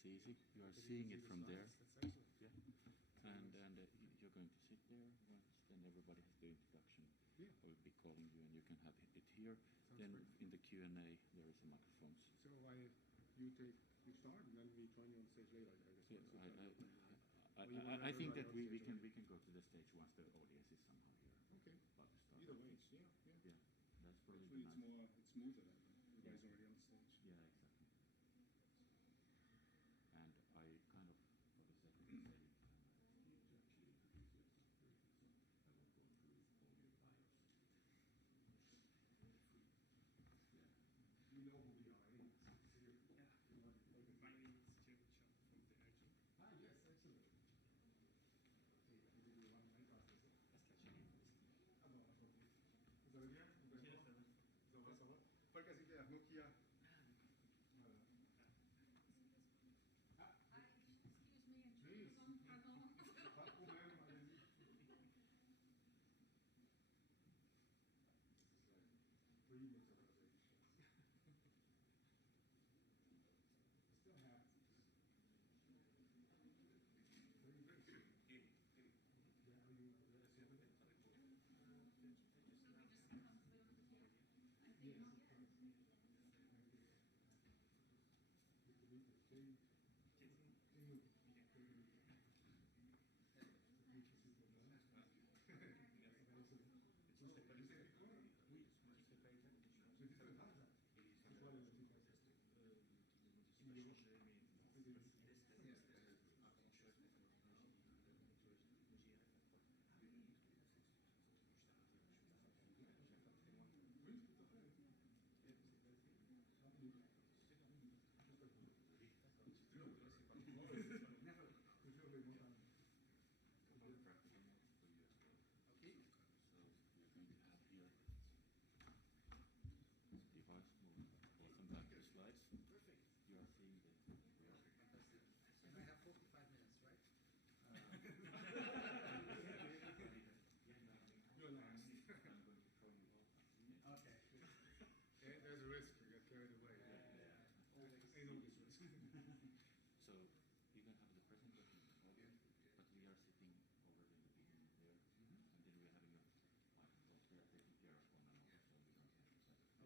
It's easy. You are seeing it from there. That's excellent. Yeah. And you're going to sit there once. Then everybody has the introduction. Yeah. I will be calling you, and you can have it here. Sounds then great. in the Q&A there is a microphone. So you start, and then we join you on stage later, I guess. Yeah, I think that we can go to the stage once the audience is somehow here. Okay. About to start. Either way, yeah. Yeah, that's probably Hopefully nice. it's smoother than when everybody's already on the stage. Yeah, exactly. And I kind of, for the sake of the saving time, I asked you to actually introduce yourself briefly, so I won't go through all your bios. Yeah. You know who we are, anyway. Yeah. My name is Jim Chung from the EuCNC. Ah, yes, excellent. Okay, I will give you one mic after this. Est-ce que j'ai Ah non, attendez. Vous allez bien? Ça va? Pas casitaire, Nokia. Voilà. Excuse me, and Please. pardon. Pas de problème, allez-y. This is like 3 minutes of conversation. Still have very good. Yeah, are you ready? So we just come through here. I think, Yes. yeah. Okay. So we're going to have here device moving. Welcome back to the slides. Perfect. You are seeing that we are. Fantastic. And I have 45 minutes, right? You're last. I'm going to throw you off. Okay. Yeah, there's a risk, you get carried away. I know this risk. So you can have the presentation, but we are sitting over in the beginning there, and then we're having a microphone there taking care of one another, so we don't have to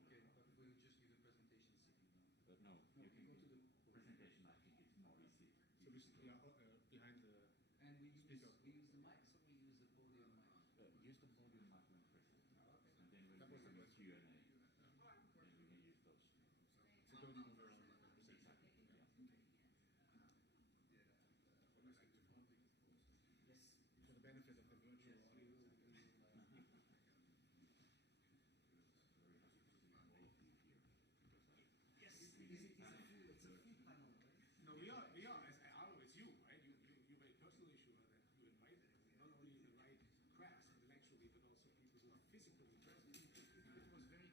Okay, but we'll just do the presentation sitting now. But no, you can go to the presentation. I think it's more easy. So we are behind the And we speaker. use the mic, so we use the podium mic. Use the podium mic when presenting, and then when That we was have the a best. Q&A, then we can use those. So don't move around like that. Exactly. Yeah. Yes. For the benefit of the virtual Yes, we will. audience. Very happy to see all of you here because I Yes. really It's a full panel, right? No, we are. As I know, it's you, right? You made personally sure that you invited not only the right crowds intellectually, but also people who are physically present. It was very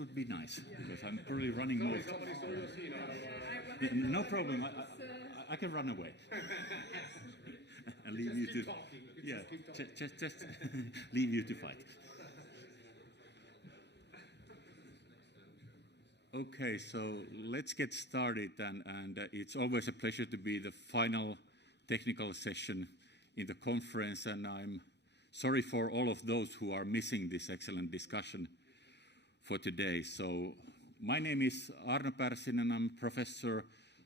would be nice, because I'm probably running more. Somebody stole your scene. No problem. I can run away. And leave you to. Talking. Yeah, Keep talking. just leave you to fight. Okay, so let's get started, and it's always a pleasure to be the final technical session in the conference, and I'm sorry for all of those who are missing this excellent discussion for today. So my name is Arno Pärsinen, I'm professor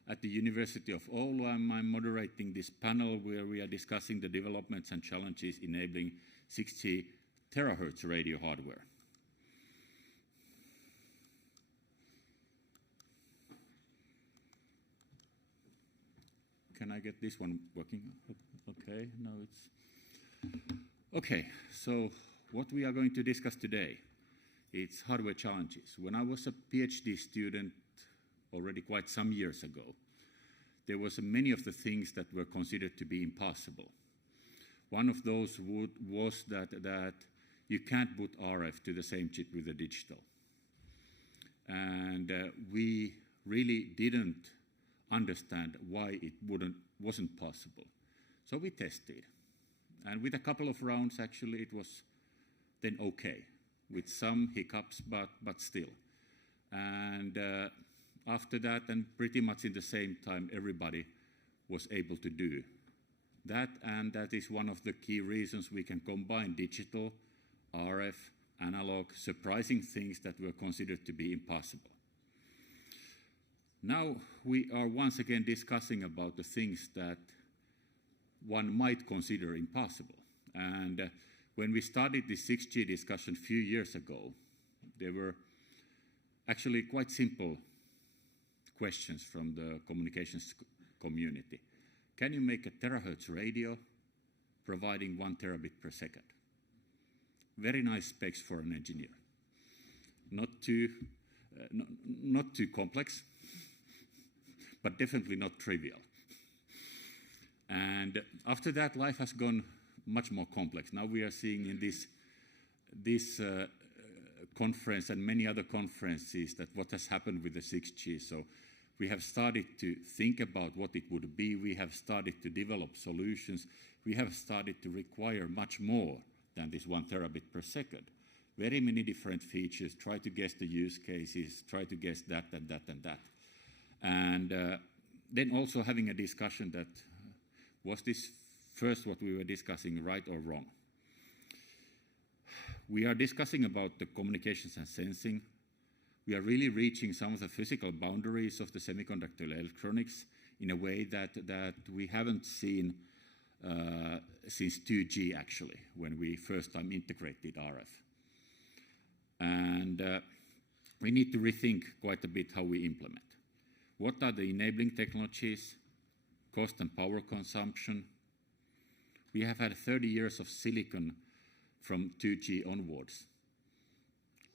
at the University of Oulu, and I'm moderating this panel where we are discussing the developments and challenges enabling 60 terahertz radio hardware. Can I get this one working? Okay, no, it's... Okay, so what we are going to discuss today, it's hardware challenges. When I was a PhD student already quite some years ago, there was many of the things that were considered to be impossible. One of those was that you can't put RF to the same chip with the digital. And we really didn't understand why it wasn't possible. So we tested. And with a couple of rounds, actually, it was then okay, with some hiccups, but still. And after that, and pretty much in the same time, everybody was able to do that, and that is one of the key reasons we can combine digital, RF, analog, surprising things that were considered to be impossible. Now we are once again discussing about the things that one might consider impossible. And when we started this 6G discussion a few years ago, there were actually quite simple questions from the communications community. Can you make a terahertz radio providing 1 terabit per second? Very nice specs for an engineer. Not too complex, but definitely not trivial. And after that, life has gone much more complex. Now we are seeing in this conference and many other conferences that what has happened with the 6G. So we have started to think about what it would be. We have started to develop solutions. We have started to require much more than this 1 terabit per second. Very many different features, try to guess the use cases, try to guess that and that and that. And then also having a discussion that was this first what we were discussing right or wrong. We are discussing about the communications and sensing. We are really reaching some of the physical boundaries of the semiconductor electronics in a way that we haven't seen since 2G actually, when we first time integrated RF. And we need to rethink quite a bit how we implement. What are the enabling technologies, cost and power consumption? We have had 30 years of silicon from 2G onwards.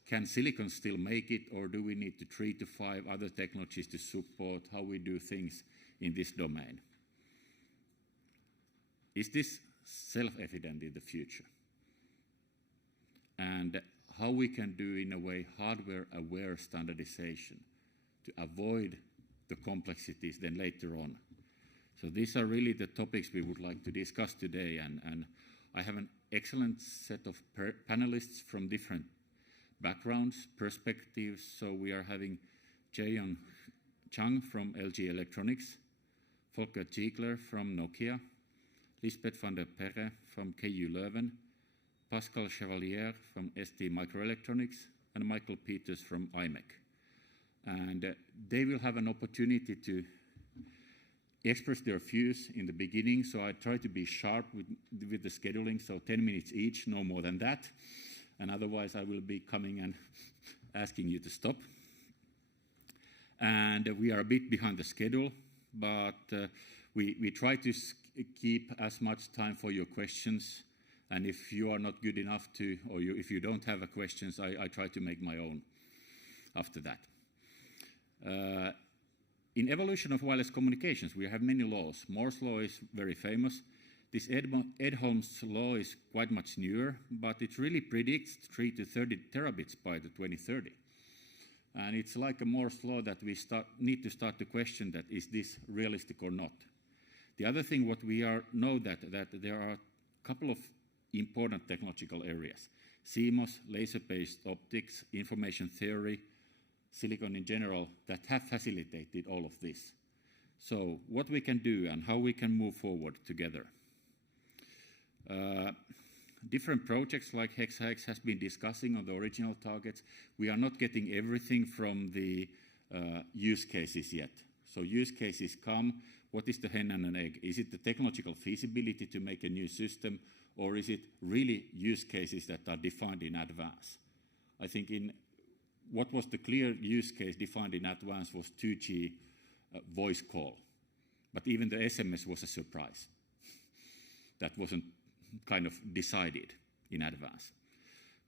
Can silicon still make it, or do we need 3 to 5 other technologies to support how we do things in this domain? Is this self-evident in the future? And how we can do, in a way, hardware-aware standardization to avoid the complexities then later on. So these are really the topics we would like to discuss today, and I have an excellent set of panelists from different backgrounds, perspectives. So we are having Jaeyoung Chang from LG Electronics, Volker Ziegler from Nokia, Lisbeth van der Perre from KU Leuven, Pascal Chevalier from ST Microelectronics, and Michael Peters from IMEC. And they will have an opportunity to express their views in the beginning, so I try to be sharp with the scheduling, so 10 minutes each, no more than that. And otherwise I will be coming and asking you to stop. And we are a bit behind the schedule, but we try to keep as much time for your questions. And if you are not good enough to, or if you don't have questions, I try to make my own after that. In evolution of wireless communications, we have many laws. Moore's law is very famous. This Edholm's law is quite much newer, but it really predicts 3 to 30 terabits by the 2030. And it's like a Moore's law that we need to start to question that, is this realistic or not? The other thing what we know that there are a couple of important technological areas. CMOS, laser-based optics, information theory, silicon in general, that have facilitated all of this. So what we can do and how we can move forward together. Different projects like HexaX has been discussing on the original targets. We are not getting everything from the use cases yet. So use cases come, what is the hen and an egg? Is it the technological feasibility to make a new system, or is it really use cases that are defined in advance? I think what was the clear use case defined in advance was 2G voice call. But even the SMS was a surprise. That wasn't kind of decided in advance.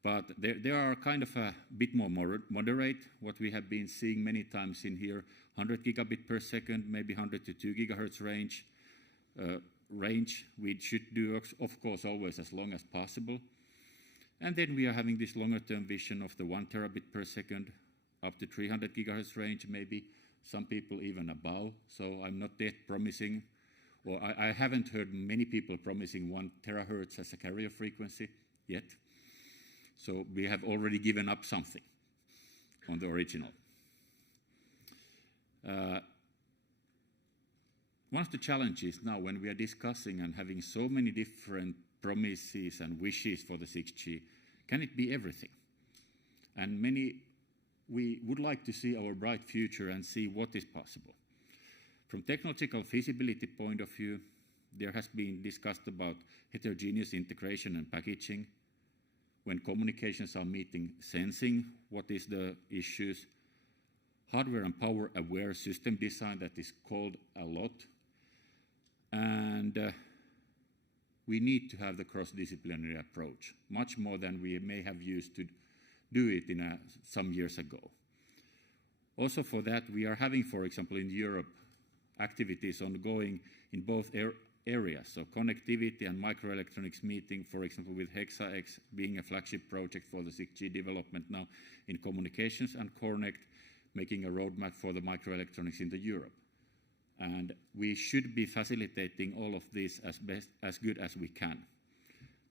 But there are kind of a bit more moderate, what we have been seeing many times in here, 100 gigabit per second, maybe 100 to 2 gigahertz range. We should do, of course, always as long as possible. And then we are having this longer-term vision of the 1 terabit per second, up to 300 gigahertz range, maybe some people even above. So I'm not yet promising, or I haven't heard many people promising 1 terahertz as a carrier frequency yet. So we have already given up something on the original. One of the challenges now when we are discussing and having so many different promises and wishes for the 6G, can it be everything? And we would like to see our bright future and see what is possible. From technological feasibility point of view, there has been discussed about heterogeneous integration and packaging. When communications are meeting sensing, what is the issues? Hardware and power aware system design, that is called a lot. And we need to have the cross-disciplinary approach, much more than we may have used to do it some years ago. Also for that, we are having, for example, in Europe, activities ongoing in both areas. So connectivity and microelectronics meeting, for example, with HexaX being a flagship project for the 6G development now in communications, and Connect making a roadmap for the microelectronics in Europe. And we should be facilitating all of this as good as we can.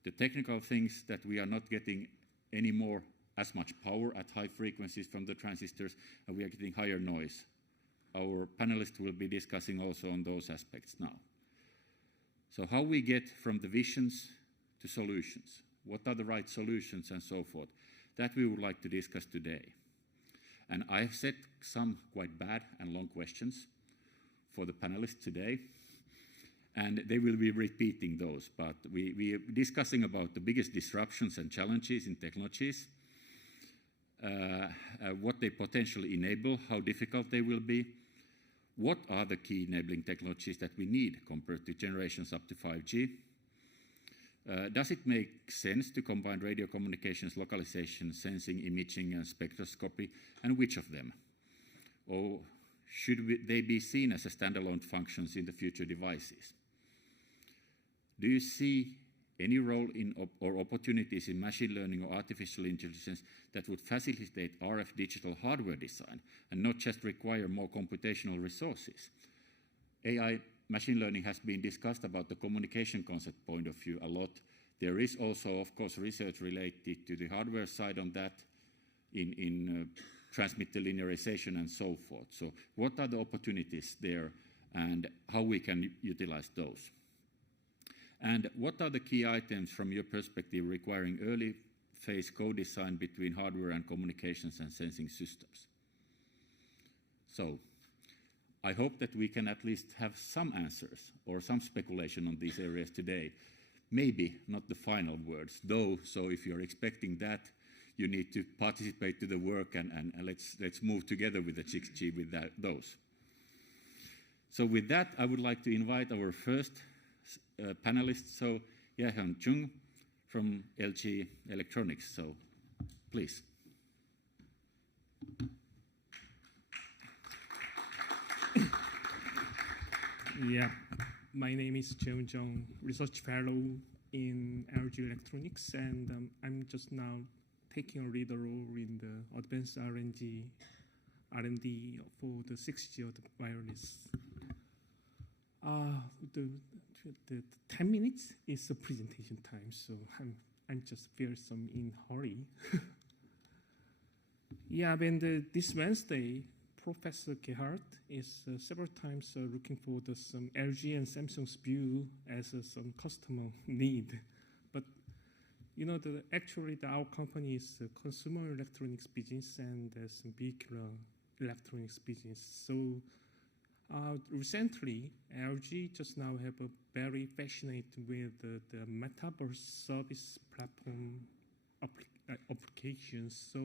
The technical things that we are not getting anymore as much power at high frequencies from the transistors, and we are getting higher noise. Our panelists will be discussing also on those aspects now. So how we get from the visions to solutions, what are the right solutions and so forth, that we would like to discuss today. And I've set some quite bad and long questions for the panelists today, and they will be repeating those, but we are discussing about the biggest disruptions and challenges in technologies, what they potentially enable, how difficult they will be, what are the key enabling technologies that we need compared to generations up to 5G? Does it make sense to combine radio communications, localization, sensing, imaging, and spectroscopy, and which of them? Or should they be seen as a standalone functions in the future devices? Do you see any role in or opportunities in machine learning or artificial intelligence that would facilitate RF digital hardware design and not just require more computational resources? AI machine learning has been discussed about the communication concept point of view a lot. There is also, of course, research related to the hardware side on that in transmitter linearization and so forth. So what are the opportunities there and how we can utilize those? And what are the key items from your perspective requiring early phase co-design between hardware and communications and sensing systems? So I hope that we can at least have some answers or some speculation on these areas today. Maybe not the final words, though, so if you're expecting that, you need to participate to the work and let's move together with the 6G with those. So with that, I would like to invite our first panelist, so Jaehyun Chung from LG Electronics. So please. Yeah, my name is Jaehyun Chung, research fellow in LG Electronics, and I'm just now taking a leader role in the advanced R&D R&D for the 6G of the wireless. The 10 minutes is the presentation time, so I'm just feel some in hurry. Yeah, and this Wednesday, Professor Gerhardt is several times looking for some LG and Samsung's view as some customer need. But you know, actually our company is a consumer electronics business and some vehicular electronics business. So recently, LG just now have a very fascinated with the metaverse service platform applications. So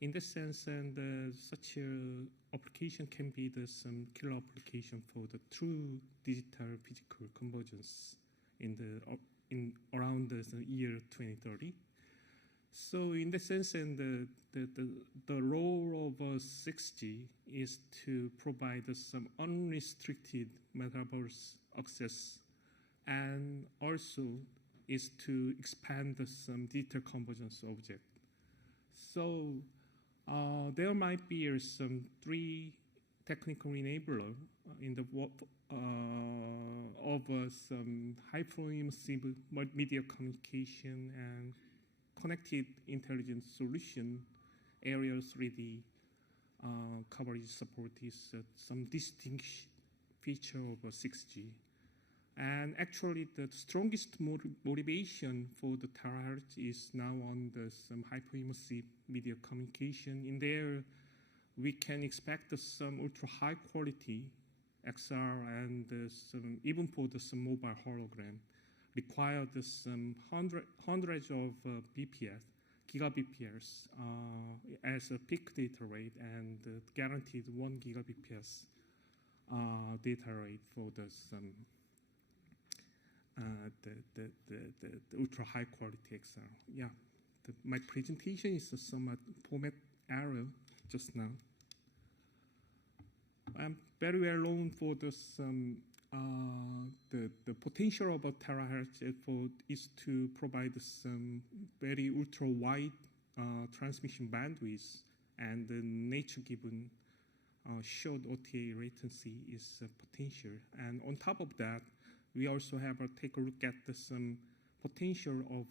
in this sense, and such a application can be some killer application for the true digital physical convergence in around the year 2030. So in the sense, and the role of 6G is to provide some unrestricted metaverse access, and also is to expand some digital convergence object. So there might be some 3 technical enabler in the of some hyper-immersive media communication and connected intelligence solution areas. Really coverage support is some distinct feature of 6G. And actually, the strongest motivation for the terahertz is now on some hyper-immersive media communication. In there, we can expect some ultra-high quality XR and some, even for some mobile hologram, require some hundreds of BPS, gigabps as a peak data rate, and guaranteed 1 gigabps data rate for the ultra high quality XR. Yeah, my presentation is somewhat format error just now. I'm very well known for the potential of a terahertz is to provide some very ultra wide transmission bandwidth, and the nature given short OTA latency is potential. And on top of that, we also have take a look at some potential of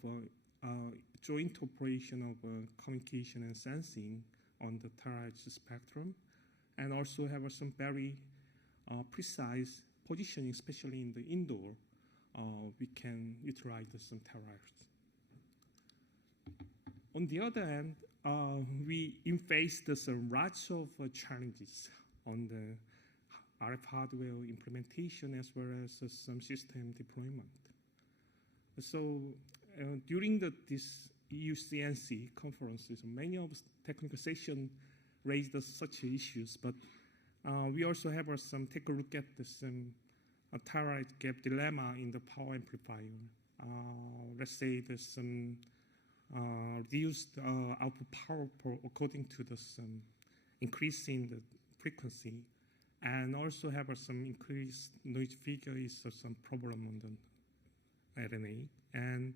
joint operation of communication and sensing on the terahertz spectrum, and also have some very precise positioning, especially in the indoor. We can utilize some terahertz. On the other hand, we faced some lots of challenges on the RF hardware implementation as well as some system deployment. So during this EuCNC conferences, many of the technical sessions raised such issues, but we also have some take a look at some terahertz gap dilemma in the power amplifier. Let's say there's some reduced output power according to some increase in the frequency, and also have some increased noise figure is some problem on the RNA, and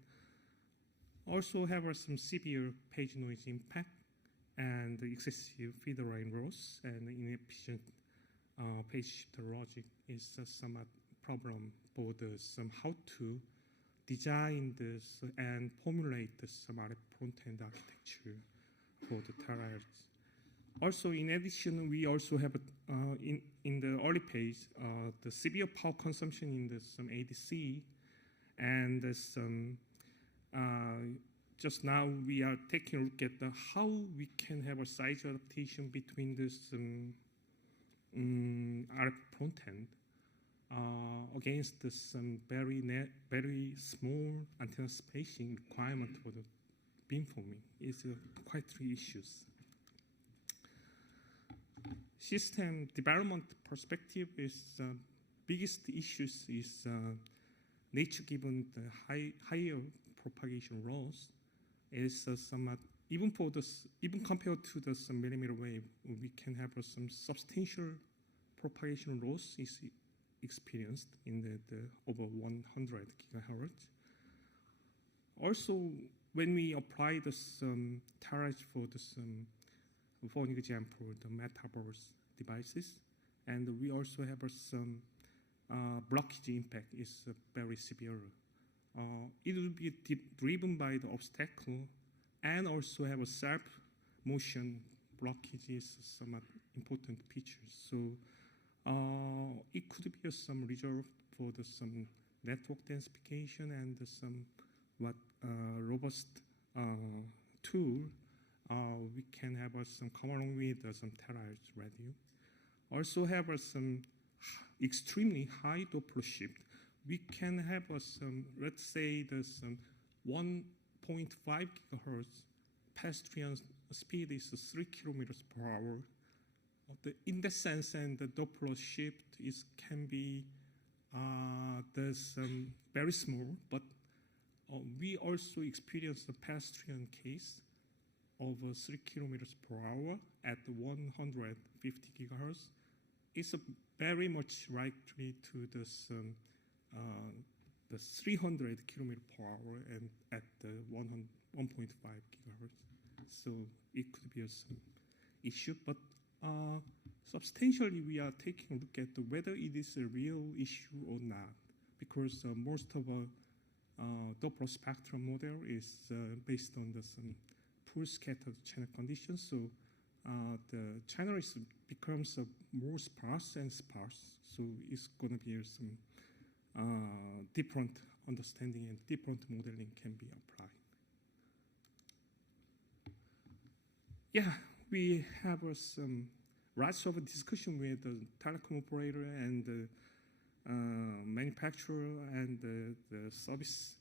also have some severe page noise impact and excessive feeder line loss and inefficient page shifter logic is somewhat problem for how to design this and formulate some RF front-end architecture for the terahertz. Also, in addition, we also have in the early phase the severe power consumption in some ADC, and some just now we are taking a look at how we can have a size adaptation between this RF front-end against some very small antenna spacing requirement for the beamforming. Is quite 3 issues. System development perspective is biggest issues is nature given the higher propagation loss is somewhat even compared to the some millimeter wave, we can have some substantial propagation loss is experienced in the over 100 gigahertz. Also, when we apply the terahertz for the for example, the metaverse devices. And we also have some blockage impact is very severe. It will be driven by the obstacle and also have a self-motion blockage is some important features. So it could be some reserved for some network densification and some robust tool. We can have some come along with some terahertz radio. Also have some extremely high Doppler shift. We can have some, let's say, some 1.5 gigahertz pedestrian speed is 3 kilometers per hour. In that sense, and the Doppler shift can be very small, but we also experience the pedestrian case of 3 kilometers per hour at 150 gigahertz. It's very much likely to the 300 kilometers per hour and at the 1.5 gigahertz. So it could be some issue, but substantially we are taking a look at whether it is a real issue or not, because most of Doppler spectrum model is based on some poor scattered channel conditions. So the channel becomes more sparse and sparse. So it's going to be some different understanding and different modeling can be applied. Yeah, we have some lots of discussion with the telecom operator and the manufacturer and the service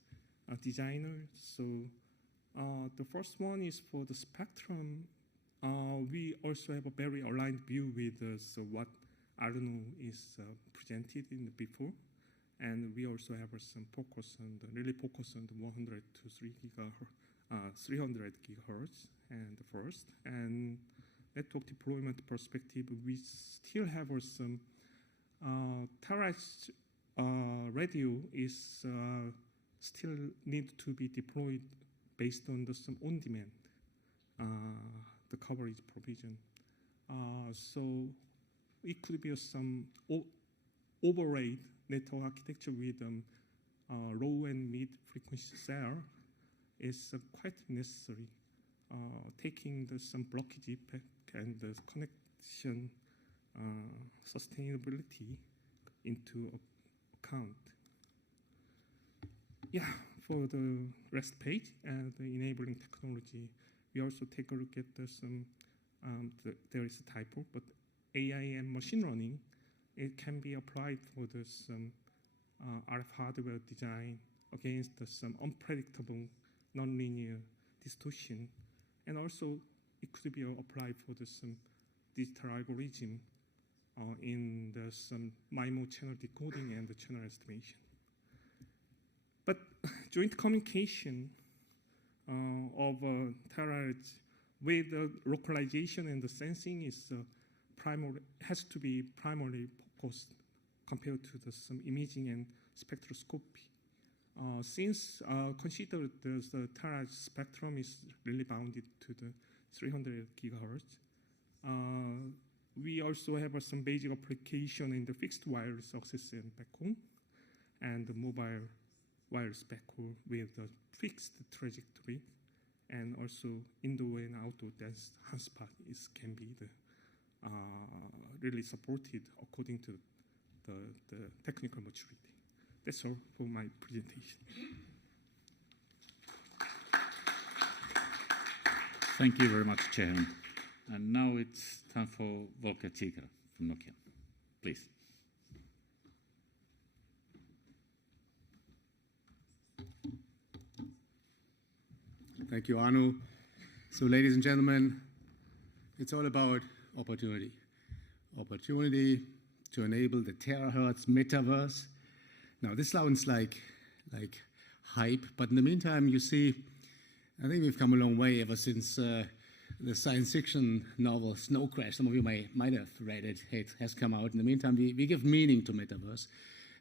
designer. So the first one is for the spectrum. We also have a very aligned view with what Arno is presented in the before, and we also have some focus on the 100 to 300 gigahertz and first. And network deployment perspective, we still have some terahertz radio is still need to be deployed based on some on-demand the coverage provision. So it could be some overlaid network architecture with low and mid frequency cell is quite necessary. Taking some blockage effect and the connection sustainability into account. Yeah, for the rest page and the enabling technology, we also take a look at there is a typo, but AI and machine learning, it can be applied for some RF hardware design against some unpredictable nonlinear distortion. And also, it could be applied for some digital algorithm in some MIMO channel decoding and the channel estimation. But joint communication of terahertz with the localization and the sensing is has to be primarily focused compared to some imaging and spectroscopy. Since consider the terahertz spectrum is really bounded to the 300 gigahertz, we also have some basic application in the fixed wireless access and backhaul, and the mobile wireless backhaul with a fixed trajectory, and also indoor and outdoor dense hotspot can be really supported according to the technical maturity. That's all for my presentation. Thank you very much, Chairman. And now it's time for Volker Ziegler from Nokia. Please. Thank you, Arno. So, ladies and gentlemen, it's all about opportunity. Opportunity to enable the terahertz metaverse. Now, this sounds like hype, but in the meantime, you see, I think we've come a long way ever since the science fiction novel Snow Crash. Some of you might have read it. It has come out. In the meantime, we give meaning to metaverse.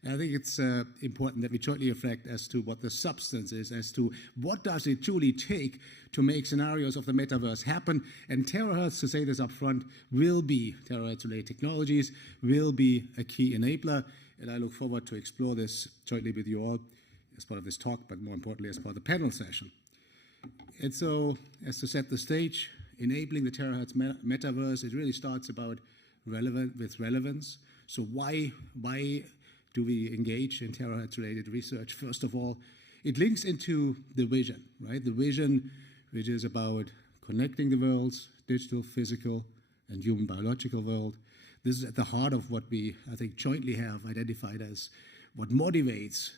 And I think it's important that we jointly reflect as to what the substance is, as to what does it truly take to make scenarios of the metaverse happen. And terahertz, to say this up front, will be, terahertz-related technologies, will be a key enabler. And I look forward to explore this jointly with you all as part of this talk, but more importantly, as part of the panel session. And so, as to set the stage, enabling the terahertz metaverse, it really starts about relevance. So why do we engage in terahertz-related research? First of all, it links into the vision, right? The vision, which is about connecting the worlds, digital, physical, and human biological world. This is at the heart of what we, I think, jointly have identified as what motivates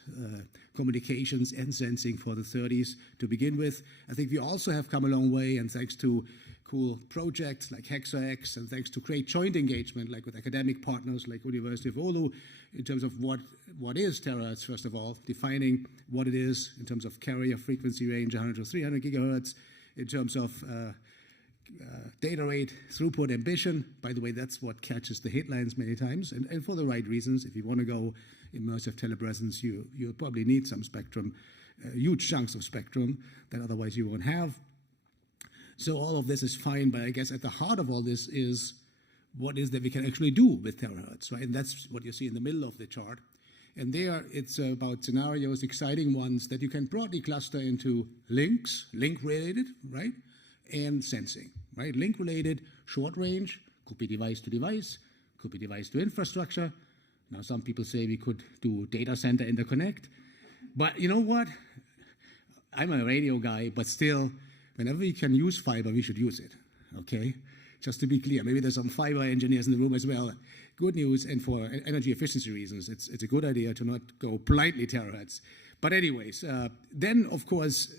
communications and sensing for the 30s to begin with. I think we also have come a long way, and thanks to cool projects like HexaX, and thanks to great joint engagement, like with academic partners like University of Oulu, in terms of what is terahertz, first of all, defining what it is in terms of carrier frequency range, 100 to 300 gigahertz, in terms of data rate, throughput, ambition. By the way, that's what catches the headlines many times, and for the right reasons. If you want to go immersive telepresence, you'll probably need some spectrum, huge chunks of spectrum that otherwise you won't have. So all of this is fine, but I guess at the heart of all this is what is that we can actually do with terahertz, right? And that's what you see in the middle of the chart. And there it's about scenarios, exciting ones that you can broadly cluster into link-related, right? And sensing, right? Link-related, short range, could be device to device, could be device to infrastructure. Now some people say we could do data center interconnect. But you know what? I'm a radio guy, but still, whenever we can use fiber, we should use it, okay? Just to be clear, maybe there's some fiber engineers in the room as well. Good news, and for energy efficiency reasons, it's a good idea to not go blindly terahertz. But anyways, then of course,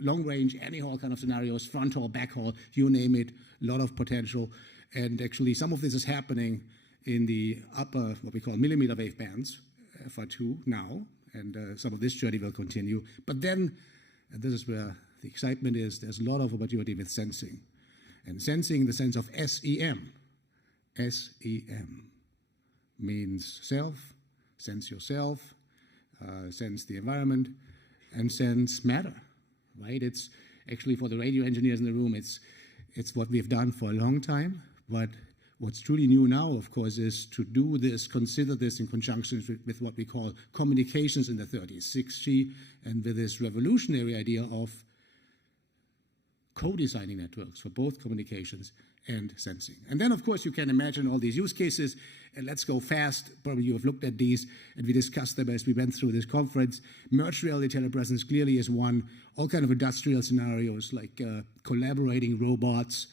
long range, anyhow kind of scenarios, front haul, back haul, you name it, a lot of potential. And actually some of this is happening in the upper, what we call millimeter wave bands, FR2 now, and some of this journey will continue. But then, and this is where the excitement is, there's a lot of opportunity with sensing. And sensing in the sense of SEM. SEM means self, sense yourself, sense the environment, and sense matter, right? It's actually, for the radio engineers in the room, it's what we've done for a long time, but what's truly new now, of course, is to do this, consider this in conjunction with what we call communications in the 30s, 6G, and with this revolutionary idea of co-designing networks for both communications and sensing. And then, of course, you can imagine all these use cases, and let's go fast. Probably you have looked at these, and we discussed them as we went through this conference. Merged reality telepresence clearly is one. All kind of industrial scenarios like collaborating robots,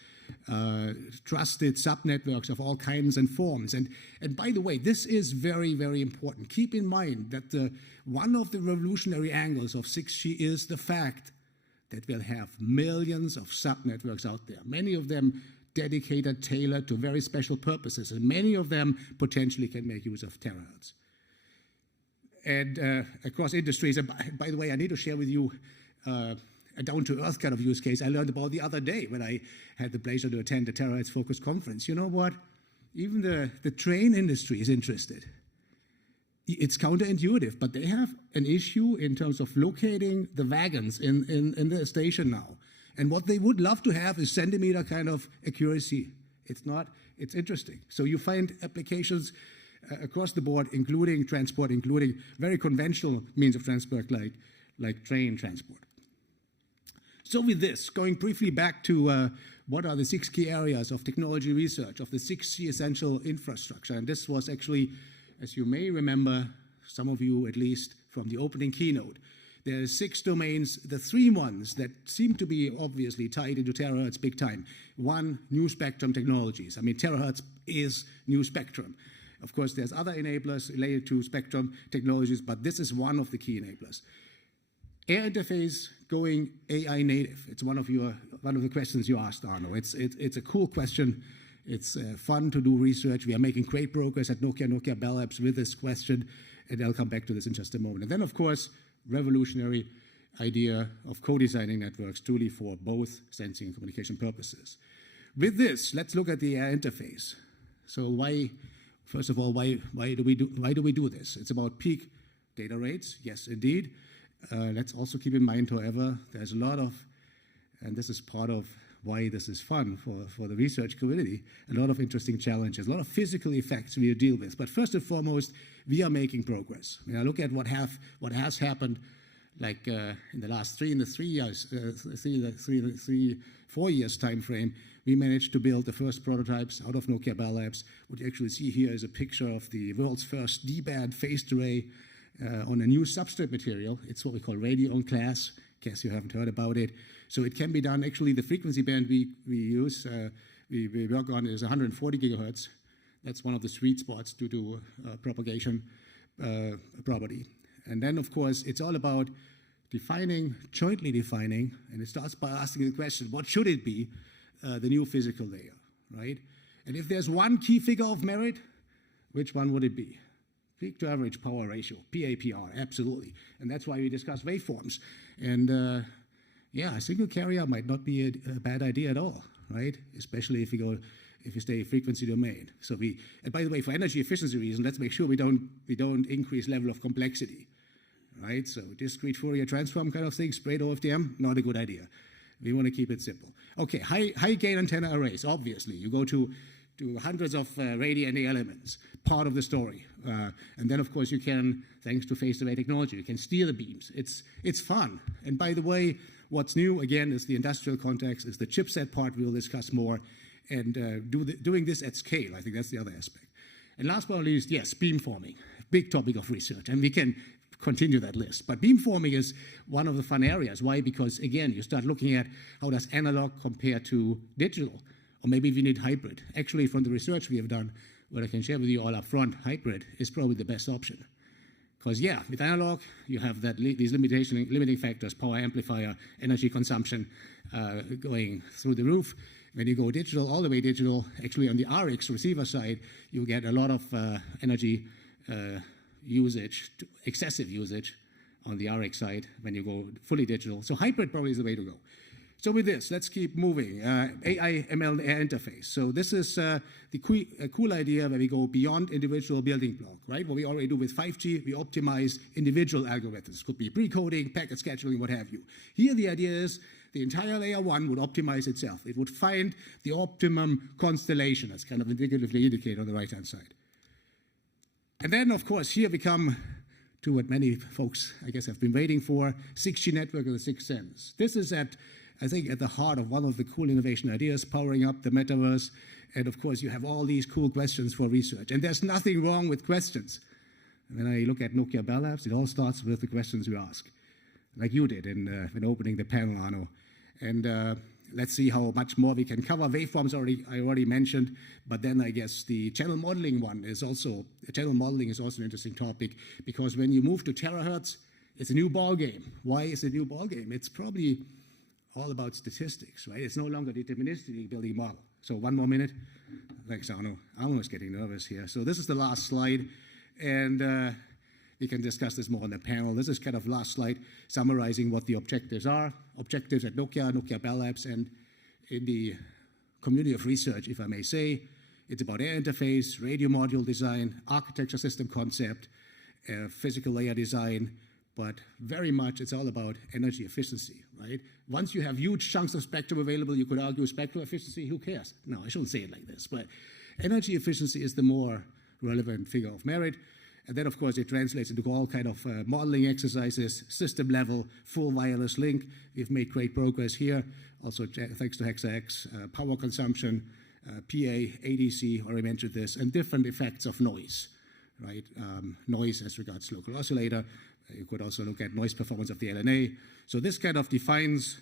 trusted subnetworks of all kinds and forms. And by the way, this is very, very important. Keep in mind that one of the revolutionary angles of 6G is the fact that we'll have millions of subnetworks out there, many of them dedicated, tailored to very special purposes, and many of them potentially can make use of terahertz. And across industries, and by the way, I need to share with you a down-to-earth kind of use case I learned about the other day when I had the pleasure to attend a terahertz-focused conference. You know what? Even the train industry is interested. It's counterintuitive, but they have an issue in terms of locating the wagons in the station now. And what they would love to have is centimeter kind of accuracy. It's interesting. So you find applications across the board, including transport, including very conventional means of transport like train transport. So with this, going briefly back to what are the 6 key areas of technology research, of the 6 key essential infrastructure. And this was actually, as you may remember, some of you at least from the opening keynote, there are 6 domains, the 3 ones that seem to be obviously tied into terahertz big time. 1, new spectrum technologies. I mean, terahertz is new spectrum. Of course, there's other enablers related to spectrum technologies, but this is one of the key enablers. Air interface going AI native. It's one of the questions you asked, Arno. It's a cool question. It's fun to do research. We are making great progress at Nokia Bell Labs with this question, and I'll come back to this in just a moment. And then, of course, revolutionary idea of co-designing networks truly for both sensing and communication purposes. With this, let's look at the air interface. So why First of all, why do we do this? It's about peak data rates, yes, indeed. Let's also keep in mind, however, there's a lot of, and this is part of why this is fun for the research community, a lot of interesting challenges, a lot of physical effects we deal with. But first and foremost, we are making progress. When I look at what has happened, like in the last 4 years time frame, we managed to build the first prototypes out of Nokia Bell Labs. What you actually see here is a picture of the world's first D-band phased array on a new substrate material. It's what we call radio-on class. Guess you haven't heard about it. So it can be done. Actually, the frequency band we use, we work on is 140 gigahertz. That's one of the sweet spots to do propagation property. And then, of course, it's all about jointly defining, and it starts by asking the question, what should it be, the new physical layer, right? And if there's one key figure of merit, which one would it be? Peak to average power ratio, PAPR, absolutely. And that's why we discuss waveforms. And yeah, a single carrier might not be a bad idea at all, right? Especially if you stay frequency domain. So and by the way, for energy efficiency reasons, let's make sure we don't increase level of complexity, right? So discrete Fourier transform kind of thing, sprayed OFDM, not a good idea. We want to keep it simple. Okay, high gain antenna arrays, obviously. You go to hundreds of radii elements, part of the story. And then, of course, you can, thanks to phased array technology, you can steer the beams. It's fun. And by the way, what's new, again, is the industrial context, is the chipset part we'll discuss more, and doing this at scale. I think that's the other aspect. And last but not least, yes, beamforming, big topic of research. And we can continue that list. But beamforming is one of the fun areas. Why? Because, again, you start looking at how does analog compare to digital? Or maybe we need hybrid. Actually, from the research we have done, what I can share with you all up front, hybrid is probably the best option. Because, yeah, with analog, you have these limiting factors, power amplifier, energy consumption going through the roof. When you go digital, all the way digital, actually on the RX receiver side, you get a lot of energy usage, excessive usage on the RX side when you go fully digital. So hybrid probably is the way to go. So with this, let's keep moving. AI, ML, air interface. So this is a cool idea where we go beyond individual building block, right? What we already do with 5G, we optimize individual algorithms. Could be pre-coding, packet scheduling, what have you. Here the idea is the entire layer one would optimize itself. It would find the optimum constellation, as kind of indicatively indicated on the right-hand side. And then, of course, here we come to what many folks, I guess, have been waiting for, 6G network of the sixth sense. This is I think, at the heart of one of the cool innovation ideas, powering up the metaverse. And of course, you have all these cool questions for research. And there's nothing wrong with questions. When I look at Nokia Bell Labs, it all starts with the questions we ask, like you did when opening the panel, Arno. And let's see how much more we can cover. Waveforms I already mentioned, but then I guess the channel modeling is also an interesting topic, because when you move to terahertz, it's a new ball game. Why is it a new ball game? It's probably all about statistics, right? It's no longer deterministically building model. So one more minute. Thanks, Arno. Arno is getting nervous here. So this is the last slide, and we can discuss this more on the panel. This is kind of last slide summarizing what the objectives are. Objectives at Nokia Bell Labs, and in the community of research, if I may say. It's about air interface, radio module design, architecture system concept, physical layer design, but very much it's all about energy efficiency, right? Once you have huge chunks of spectrum available, you could argue spectral efficiency, who cares? No, I shouldn't say it like this, but energy efficiency is the more relevant figure of merit. And then, of course, it translates into all kind of modeling exercises, system level, full wireless link. We've made great progress here. Also, thanks to HexaX, power consumption, PA, ADC, already mentioned this, and different effects of noise, right? Noise as regards local oscillator. You could also look at noise performance of the LNA. So this kind of defines,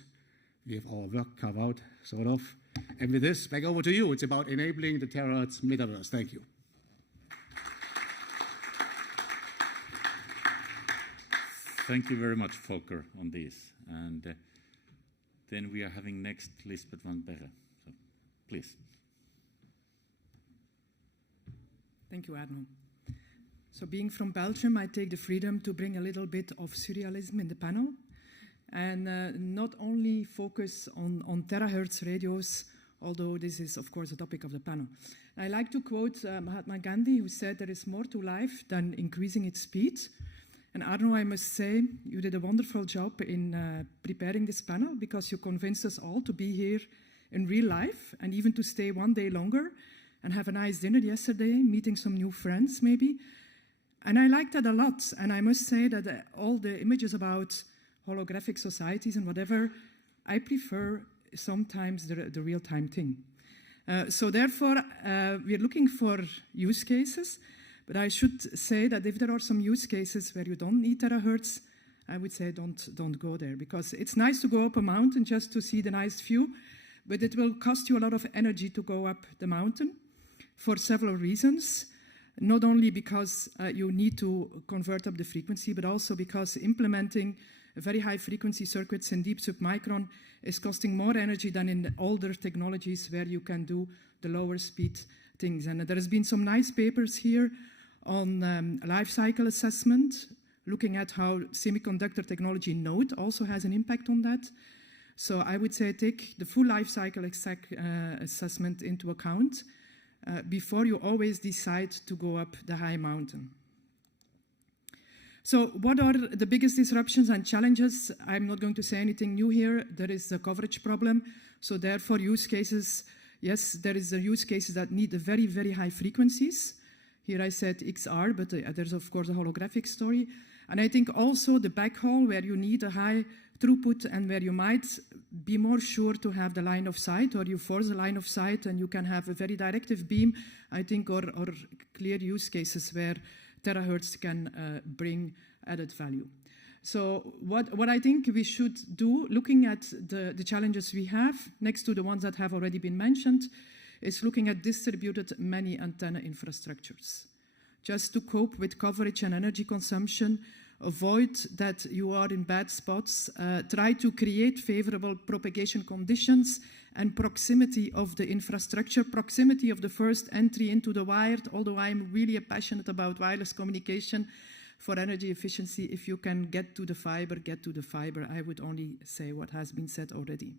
we have our work cut out, sort of. And with this, back over to you. It's about enabling the terahertz metaverse. Thank you. Thank you very much, Volker, on this. And then we are having next Lisbeth van Berre. So, please. Thank you, Arno. So being from Belgium, I take the freedom to bring a little bit of surrealism in the panel, and not only focus on terahertz radios although this is, of course, the topic of the panel. I like to quote Mahatma Gandhi, who said, "There is more to life than increasing its speed." And Arno, I must say, you did a wonderful job in preparing this panel, because you convinced us all to be here in real life and even to stay one day longer and have a nice dinner yesterday, meeting some new friends maybe. And I liked that a lot. And I must say that all the images about holographic societies and whatever, I prefer sometimes the real-time thing. So therefore, we're looking for use cases. But I should say that if there are some use cases where you don't need terahertz, I would say don't go there, because it's nice to go up a mountain just to see the nice view, but it will cost you a lot of energy to go up the mountain for several reasons. Not only because you need to convert up the frequency, but also because implementing very high frequency circuits in deep submicron is costing more energy than in the older technologies where you can do the lower speed things. And there has been some nice papers here on life cycle assessment, looking at how semiconductor technology node also has an impact on that. So I would say take the full life cycle assessment into account before you always decide to go up the high mountain. So what are the biggest disruptions and challenges? I'm not going to say anything new here. There is a coverage problem. So therefore, use cases, yes, there is the use cases that need the very, very high frequencies. Here I said XR, but there's of course a holographic story. And I think also the backhaul, where you need a high throughput and where you might be more sure to have the line of sight, or you force a line of sight and you can have a very directive beam, I think are clear use cases where terahertz can bring added value. So what I think we should do, looking at the challenges we have, next to the ones that have already been mentioned, is looking at distributed many antenna infrastructures. Just to cope with coverage and energy consumption, avoid that you are in bad spots, try to create favorable propagation conditions and proximity of the infrastructure, proximity of the first entry into the wired, although I'm really passionate about wireless communication for energy efficiency. If you can get to the fiber, get to the fiber. I would only say what has been said already.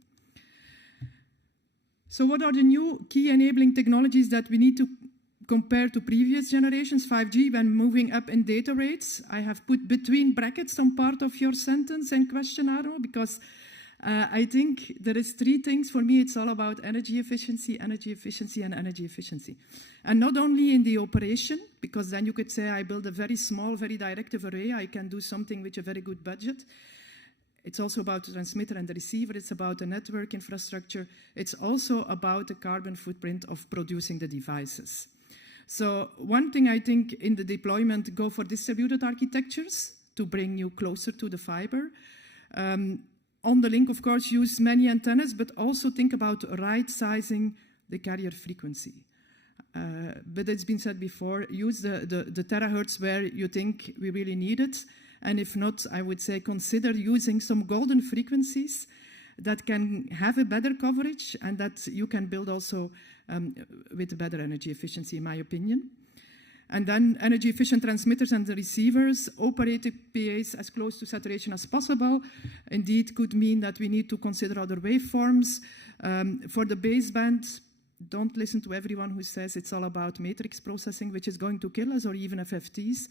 So what are the new key enabling technologies that we need to compare to previous generations? 5G, when moving up in data rates. I have put between brackets some part of your sentence and question, Arno, because I think there is three things. For me, it's all about energy efficiency, and energy efficiency. And not only in the operation, because then you could say I build a very small, very directive array. I can do something with a very good budget. It's also about the transmitter and the receiver. It's about the network infrastructure. It's also about the carbon footprint of producing the devices. So one thing I think in the deployment, go for distributed architectures to bring you closer to the fiber. On the link, of course, use many antennas, but also think about right-sizing the carrier frequency. But it's been said before, use the terahertz where you think we really need it. And if not, I would say consider using some golden frequencies that can have a better coverage and that you can build also with better energy efficiency, in my opinion. And then energy efficient transmitters and the receivers, operating PAs as close to saturation as possible. Indeed, could mean that we need to consider other waveforms. For the baseband, don't listen to everyone who says it's all about matrix processing, which is going to kill us, or even FFTs.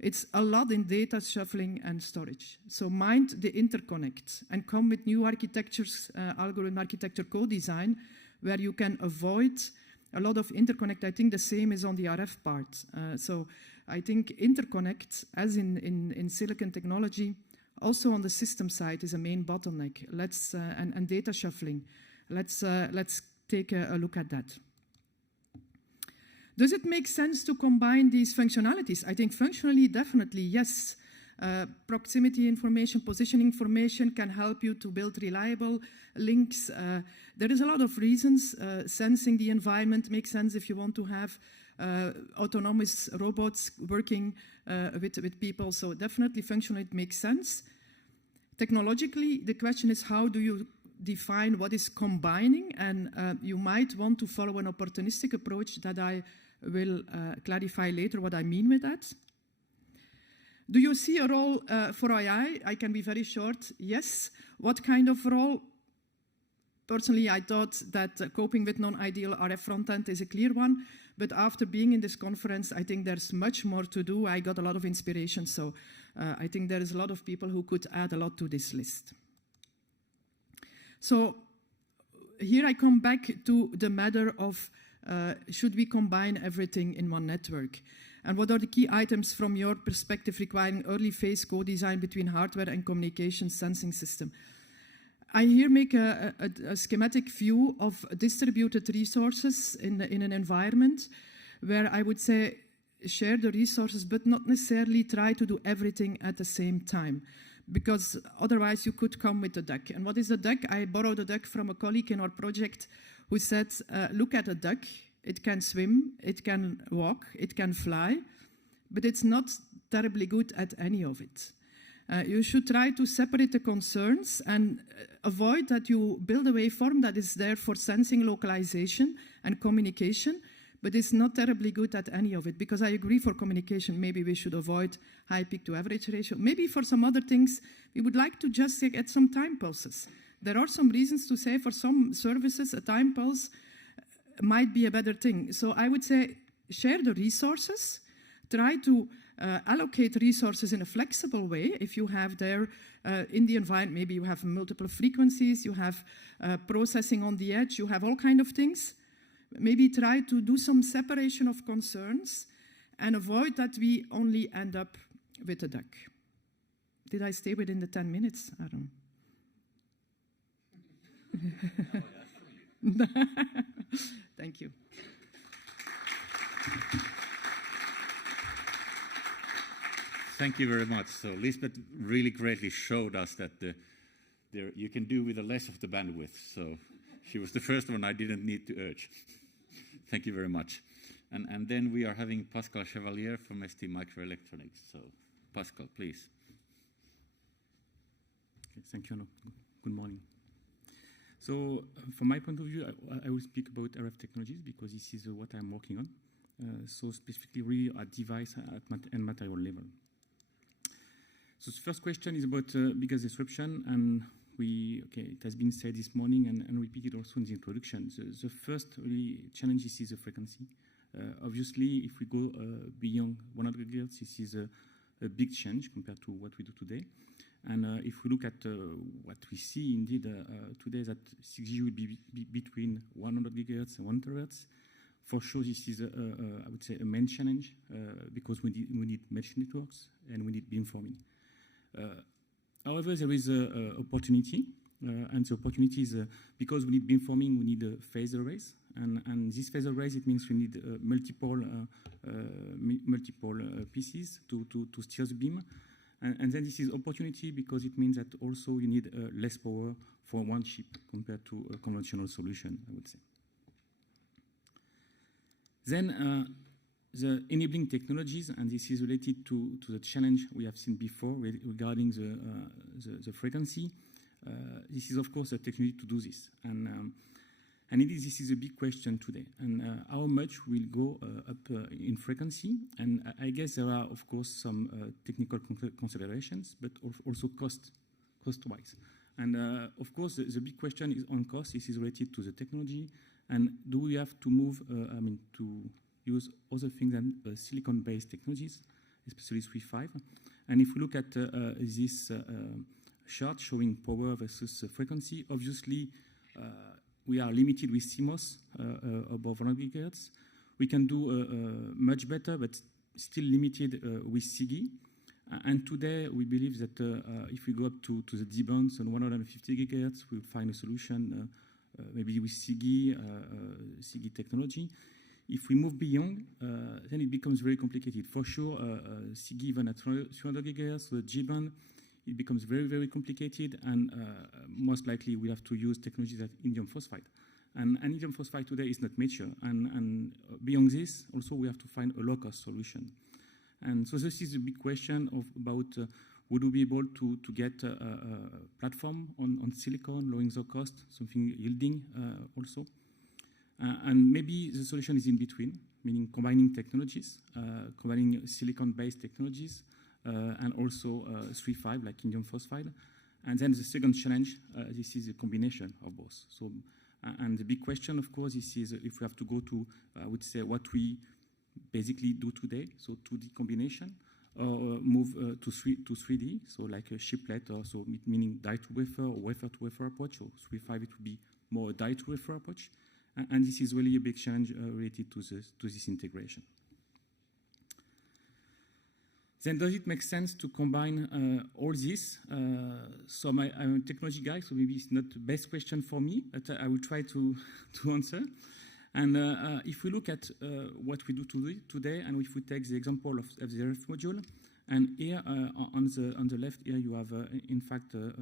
It's a lot in data shuffling and storage. So mind the interconnect and come with new architectures, algorithm architecture co-design, where you can avoid a lot of interconnect. I think the same is on the RF part. So I think interconnect, as in silicon technology, also on the system side is a main bottleneck. And data shuffling. Let's take a look at that. Does it make sense to combine these functionalities? I think functionally, definitely, yes. Proximity information, positioning information can help you to build reliable links. There is a lot of reasons. Sensing the environment makes sense if you want to have autonomous robots working with people. So definitely functionally it makes sense. Technologically, the question is how do you define what is combining? And you might want to follow an opportunistic approach that I will clarify later what I mean with that. Do you see a role for AI? I can be very short. Yes. What kind of role? Personally, I thought that coping with non-ideal RF front-end is a clear one, but after being in this conference, I think there's much more to do. I got a lot of inspiration, so I think there is a lot of people who could add a lot to this list. So here I come back to the matter of should we combine everything in one network? And what are the key items from your perspective requiring early phase co-design between hardware and communication sensing system? I here make a schematic view of distributed resources in an environment where I would say share the resources, but not necessarily try to do everything at the same time, because otherwise you could come with a duck. And what is a duck? I borrowed a duck from a colleague in our project who said, look at a duck. It can swim, it can walk, it can fly, but it's not terribly good at any of it. You should try to separate the concerns and avoid that you build a waveform that is there for sensing, localization, and communication, but is not terribly good at any of it. Because I agree, for communication, maybe we should avoid high peak to average ratio. Maybe for some other things, we would like to just get some time pulses. There are some reasons to say for some services, a time pulse might be a better thing. So I would say share the resources, try to allocate resources in a flexible way. If you have there in the environment, maybe you have multiple frequencies, you have processing on the edge, you have all kinds of things. Maybe try to do some separation of concerns and avoid that we only end up with a duck. Did I stay within the 10 minutes? I don't know. Thank you. Thank you very much. So Lisbeth really greatly showed us that you can do with the less of the bandwidth. So she was the first one I didn't need to urge. Thank you very much. And then we are having Pascal Chevalier from ST Microelectronics. So Pascal, please. Okay, thank you, Anno. Good morning. So from my point of view, I will speak about RF technologies because this is what I'm working on. So specifically really at device and material level. So the first question is about biggest disruption, and it has been said this morning and repeated also in the introduction. The first really challenge is the frequency. Obviously, if we go beyond 100 GHz, this is a big change compared to what we do today. And if we look at what we see indeed today, that 6G will be between 100 GHz and 1 THz. For sure, this is, I would say, a main challenge because we need mesh networks and we need beamforming. However, there is an opportunity, and the opportunity is because we need beamforming, we need phase arrays. And this phase arrays, it means we need multiple pieces to steer the beam. And then this is opportunity because it means that also you need less power for one chip compared to a conventional solution, I would say. Then the enabling technologies, and this is related to the challenge we have seen before regarding the frequency. This is, of course, a technology to do this. And indeed, this is a big question today. And how much will go up in frequency? And I guess there are, of course, some technical considerations, but also cost-wise. And of course, the big question is on cost. This is related to the technology. And do we have to move, to use other things than silicon-based technologies, especially 3.5? And if we look at this chart showing power versus frequency, obviously, we are limited with CMOS above 100 GHz. We can do much better, but still limited with SiGe. And today, we believe that if we go up to the D-bands on 150 GHz, we'll find a solution maybe with SiGe technology. If we move beyond, then it becomes very complicated. For sure, SiGe even at 300 GHz, the G-band, it becomes very, very complicated, and most likely we have to use technologies like indium phosphide. And indium phosphide today is not mature, and beyond this, also we have to find a low-cost solution. And so this is a big question about would we be able to get a platform on silicon, lowering the cost, something yielding also. And maybe the solution is in between, meaning combining technologies, combining silicon-based technologies, and also 3.5 like indium phosphide. And then the second challenge, this is a combination of both. So, and the big question, of course, this is if we have to go to, I would say, what we basically do today, so 2D combination, or move to 3D, so like a chiplet, or so meaning die-to-wafer or wafer-to-wafer approach, or 3.5 it would be more a die-to-wafer approach. And this is really a big challenge related to this integration. Then does it make sense to combine all this? So I'm a technology guy, so maybe it's not the best question for me, but I will try to answer. And if we look at what we do today, and if we take the example of the RF module, and here on the left here you have in fact the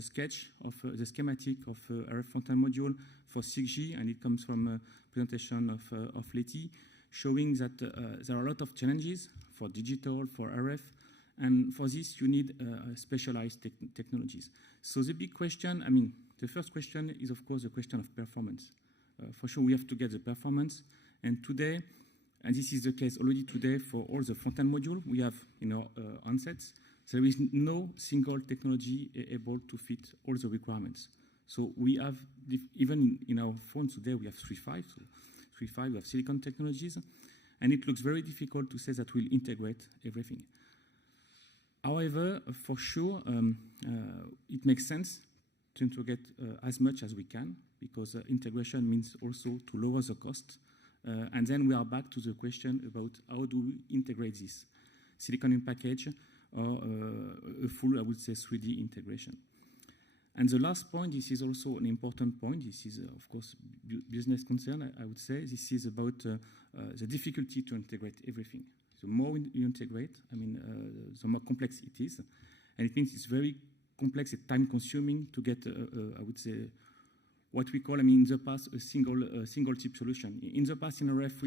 sketch of the schematic of RF front-end module for 6G, and it comes from a presentation of Leti, showing that there are a lot of challenges for digital, for RF, and for this you need specialized technologies. So the big question, I mean, the first question is of course the question of performance. For sure we have to get the performance, and today, and this is the case already today for all the front-end module we have in our handsets, there is no single technology able to fit all the requirements. So we have, even in our phones today, we have 3.5, so 3.5, we have silicon technologies, and it looks very difficult to say that we'll integrate everything. However, for sure, it makes sense to integrate as much as we can, because integration means also to lower the cost. And then we are back to the question about how do we integrate this silicon in package, or a full, I would say, 3D integration. And the last point, this is also an important point. This is, of course, business concern, I would say. This is about the difficulty to integrate everything. The more you integrate, I mean, the more complex it is. And it means it's very complex and time-consuming to get, I would say, what we call, I mean, in the past, a single chip solution. In the past, in RF,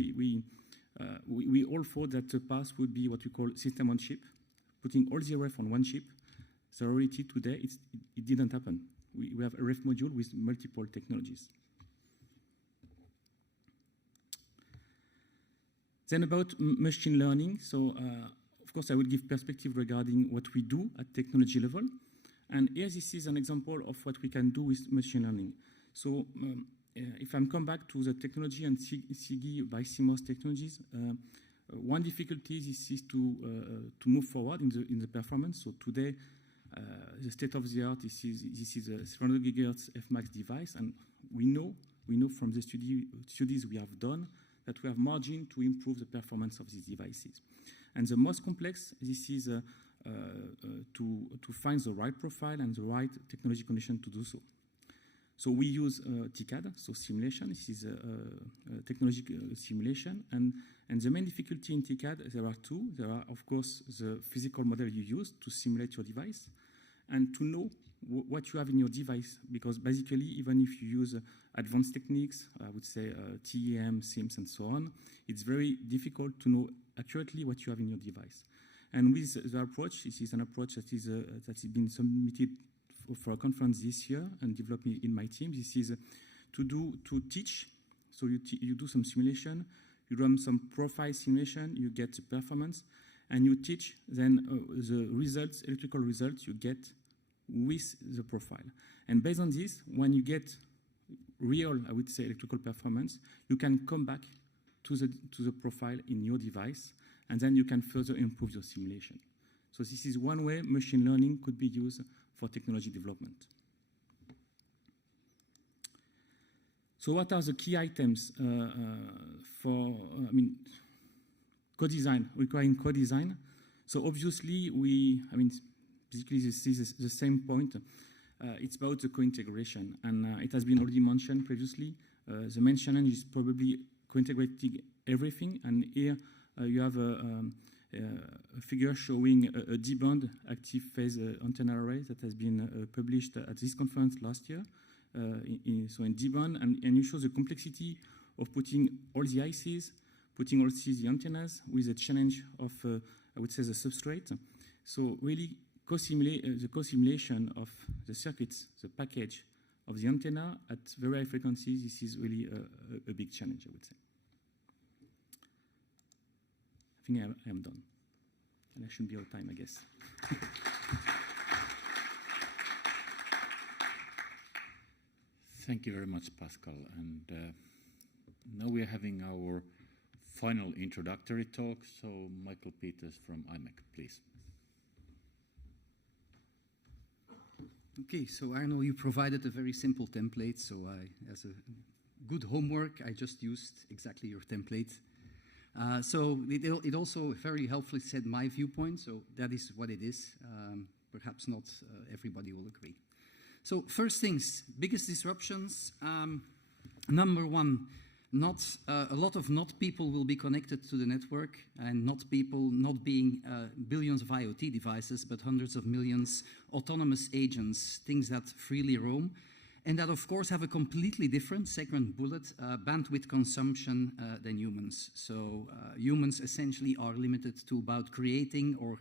we all thought that the path would be what we call system on chip, putting all the RF on one chip. The reality today, it didn't happen. We have a RF module with multiple technologies. Then about machine learning. So, of course, I will give perspective regarding what we do at technology level. And here, this is an example of what we can do with machine learning. So, if I come back to the technology and SiGe by CMOS technologies, one difficulty is to move forward in the performance. So today, the state of the art, this is a 300 gigahertz fmax device, and we know from the studies we have done that we have margin to improve the performance of these devices. And the most complex, this is to find the right profile and the right technology condition to do so. So we use TCAD, so simulation. This is technology simulation, and the main difficulty in TCAD, there are two. There are, of course, the physical model you use to simulate your device, and to know what you have in your device, because basically, even if you use advanced techniques, I would say TEM, SIMS, and so on, it's very difficult to know accurately what you have in your device. And with the approach, this is an approach that has been submitted for a conference this year and developed in my team. This is to teach. So you do some simulation, you run some profile simulation, you get the performance, and you teach then the results, electrical results you get with the profile. And based on this, when you get real, I would say, electrical performance, you can come back to the profile in your device, and then you can further improve your simulation. So this is one way machine learning could be used for technology development. So what are the key items for, co-design, requiring co-design? So obviously basically this is the same point. It's about the co-integration, and it has been already mentioned previously. The main challenge is probably co-integrating everything, and here you have a figure showing a D-band active phase antenna array that has been published at this conference last year. So in D-band, and you show the complexity of putting all the ICs, putting also the antennas with the challenge of, I would say, the substrate. So really, the co-simulation of the circuits, the package of the antenna at very high frequencies, this is really a big challenge, I would say. I think I am done. And I shouldn't be out of time, I guess. Thank you very much, Pascal. And now we are having our final introductory talk. So Michael Peters from IMEC, please. Okay, so Arno, you provided a very simple template. So as a good homework, I just used exactly your template. So it also very helpfully said my viewpoint. So that is what it is. Perhaps not everybody will agree. So first things, biggest disruptions. Number one, a lot of not people will be connected to the network, and not people not being billions of IoT devices, but hundreds of millions autonomous agents, things that freely roam, and that of course have a completely different second bullet bandwidth consumption than humans. So humans essentially are limited to about creating or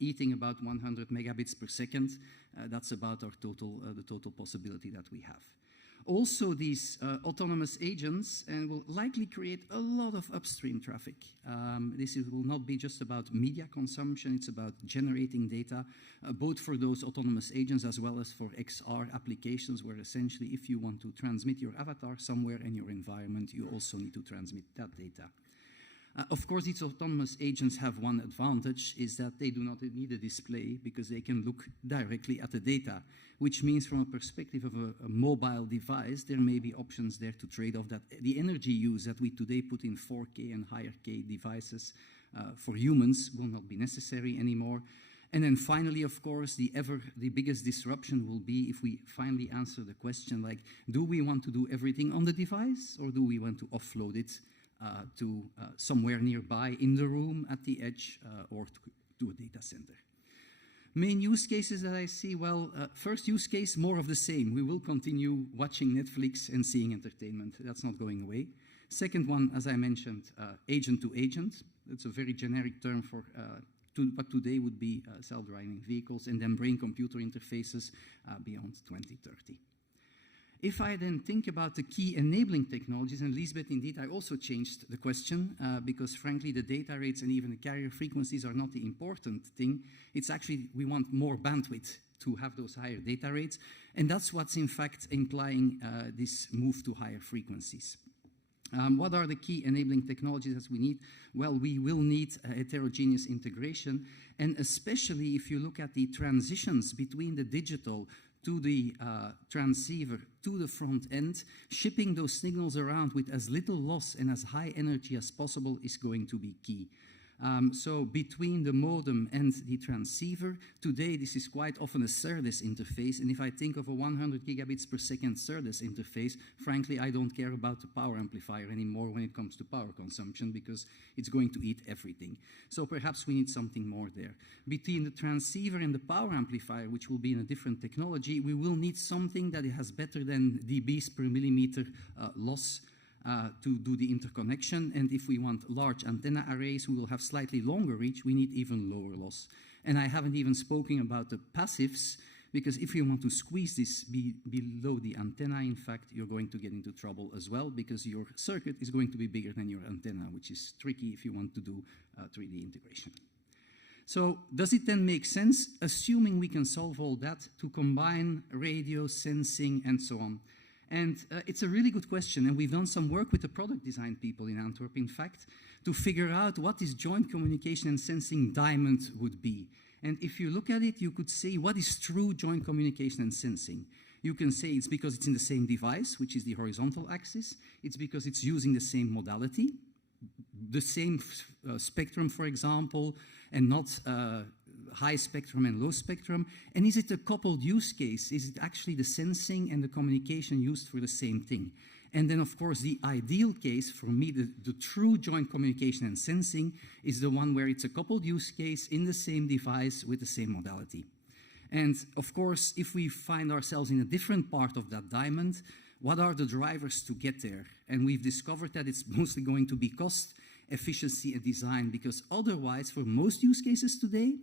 eating about 100 megabits per second. That's about our total, the total possibility that we have. Also, these autonomous agents will likely create a lot of upstream traffic. This will not be just about media consumption, it's about generating data, both for those autonomous agents as well as for XR applications, where essentially if you want to transmit your avatar somewhere in your environment, you also need to transmit that data. Of course, these autonomous agents have one advantage, is that they do not need a display because they can look directly at the data, which means from a perspective of a mobile device, there may be options there to trade off that the energy use that we today put in 4K and higher K devices for humans will not be necessary anymore. And then finally, of course, the biggest disruption will be if we finally answer the question like, do we want to do everything on the device, or do we want to offload it to somewhere nearby in the room, at the edge, or to a data center. Main use cases that I see, well, first use case, more of the same. We will continue watching Netflix and seeing entertainment. That's not going away. Second one, as I mentioned, agent to agent. It's a very generic term for what today would be self-driving vehicles, and then brain-computer interfaces beyond 2030. If I then think about the key enabling technologies, and Lisbeth, indeed, I also changed the question because frankly, the data rates and even the carrier frequencies are not the important thing. It's actually, we want more bandwidth to have those higher data rates. And that's what's in fact implying this move to higher frequencies. What are the key enabling technologies that we need? Well, we will need heterogeneous integration. And especially if you look at the transitions between the digital to the transceiver, to the front end, shipping those signals around with as little loss and as high energy as possible is going to be key. So between the modem and the transceiver, today this is quite often a SerDes interface, and if I think of a 100 gigabits per second SerDes interface, frankly, I don't care about the power amplifier anymore when it comes to power consumption, because it's going to eat everything. So perhaps we need something more there. Between the transceiver and the power amplifier, which will be in a different technology, we will need something that has better than dBs per millimeter loss to do the interconnection. And if we want large antenna arrays, we will have slightly longer reach. We need even lower loss. And I haven't even spoken about the passives, because if you want to squeeze this below the antenna, in fact, you're going to get into trouble as well, because your circuit is going to be bigger than your antenna, which is tricky if you want to do 3D integration. So does it then make sense, assuming we can solve all that, to combine radio, sensing, and so on? And it's a really good question, and we've done some work with the product design people in Antwerp, in fact, to figure out what this joint communication and sensing diamond would be. And if you look at it, you could say, what is true joint communication and sensing? You can say it's because it's in the same device, which is the horizontal axis. It's because it's using the same modality, the same spectrum, for example, and not high spectrum and low spectrum. And is it a coupled use case? Is it actually the sensing and the communication used for the same thing? And then, of course, the ideal case for me, the true joint communication and sensing, is the one where it's a coupled use case in the same device with the same modality. And of course, if we find ourselves in a different part of that diamond, what are the drivers to get there? And we've discovered that it's mostly going to be cost, efficiency, and design, because otherwise, for most use cases today,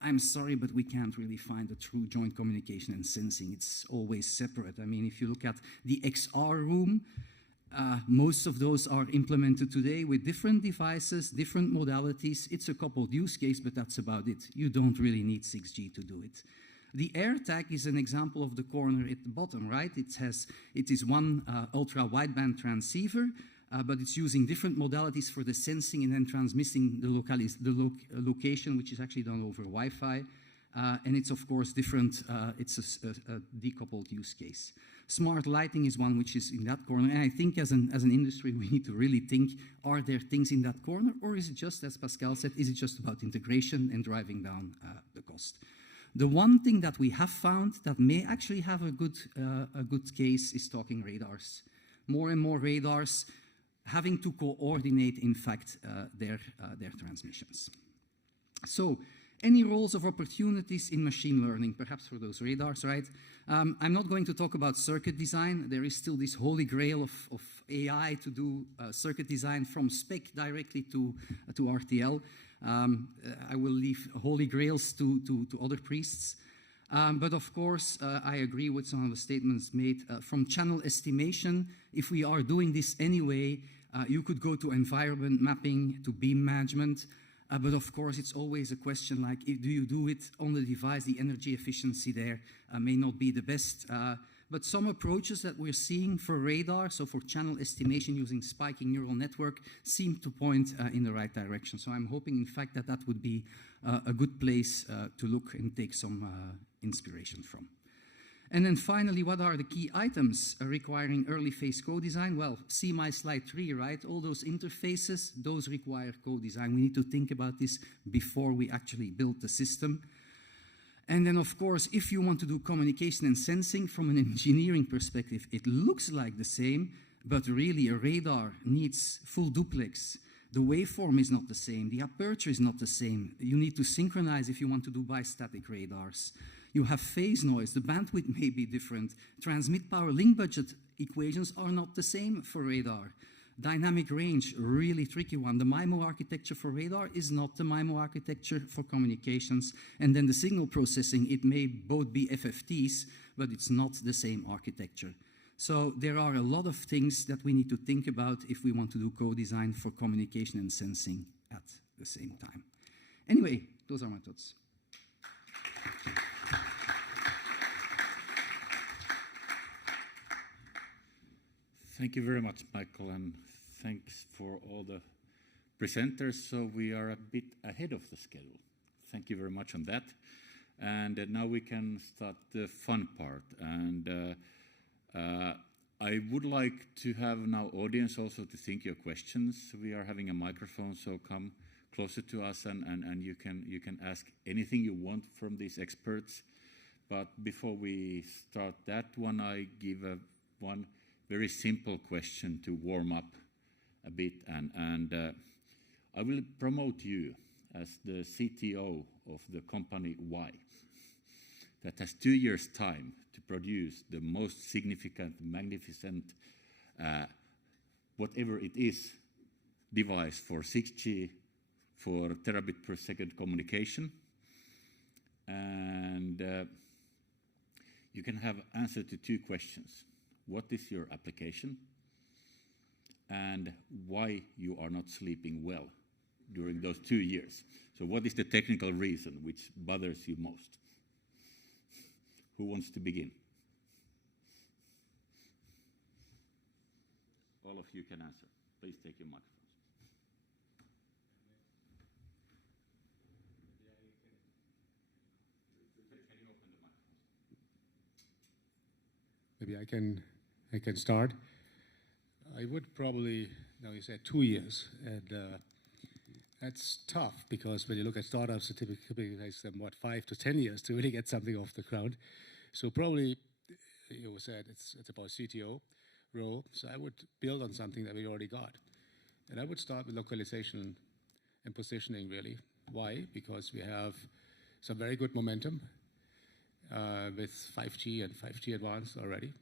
I'm sorry, but we can't really find a true joint communication and sensing. It's always separate. I mean, if you look at the XR room, most of those are implemented today with different devices, different modalities. It's a coupled use case, but that's about it. You don't really need 6G to do it. The AirTag is an example of the corner at the bottom, right? It is one ultra-wideband transceiver, but it's using different modalities for the sensing and then transmitting the location, which is actually done over Wi-Fi. And it's, of course, different. It's a decoupled use case. Smart lighting is one which is in that corner. And I think as an industry, we need to really think, are there things in that corner? Or is it just, as Pascal said, is it just about integration and driving down the cost? The one thing that we have found that may actually have a good case is talking radars. More and more radars having to coordinate, in fact, their transmissions. So, any roles of opportunities in machine learning, perhaps for those radars, right? I'm not going to talk about circuit design. There is still this holy grail of AI to do circuit design from spec directly to RTL. I will leave holy grails to other priests. But of course, I agree with some of the statements made. From channel estimation, if we are doing this anyway, you could go to environment mapping, to beam management. But of course, it's always a question like, do you do it on the device? The energy efficiency there may not be the best. But some approaches that we're seeing for radar, so for channel estimation using spiking neural network, seem to point in the right direction. So I'm hoping, in fact, that that would be a good place to look and take some inspiration from. And then finally, what are the key items requiring early phase co-design? Well, see my slide 3, right? All those interfaces, those require co-design. We need to think about this before we actually build the system. And then, of course, if you want to do communication and sensing from an engineering perspective, it looks like the same, but really a radar needs full duplex. The waveform is not the same. The aperture is not the same. You need to synchronize if you want to do bistatic radars. You have phase noise. The bandwidth may be different. Transmit power link budget equations are not the same for radar. Dynamic range, really tricky one. The MIMO architecture for radar is not the MIMO architecture for communications. And then the signal processing, it may both be FFTs, but it's not the same architecture. So there are a lot of things that we need to think about if we want to do co-design for communication and sensing at the same time. Anyway, those are my thoughts. Thank you very much, Michael, and thanks for all the presenters. So we are a bit ahead of the schedule. Thank you very much on that. And now we can start the fun part. And I would like to have now audience also to think your questions. We are having a microphone, so come closer to us and you can ask anything you want from these experts. But before we start that one, I give one very simple question to warm up a bit, and I will promote you as the CTO of the company Y that has 2 years' time to produce the most significant, magnificent, whatever it is, device for 6G, for terabit per second communication. And you can have answer to 2 questions. What is your application? And why you are not sleeping well during those 2 years? So what is the technical reason which bothers you most? Who wants to begin? All of you can answer. Please take your microphones. Maybe I can start. I would probably, now you said 2 years, and that's tough because when you look at startups, it typically takes them, 5 to 10 years to really get something off the ground. So probably, you said it's about CTO role, so I would build on something that we already got. And I would start with localization and positioning, really. Why? Because we have some very good momentum with 5G and 5G Advanced already.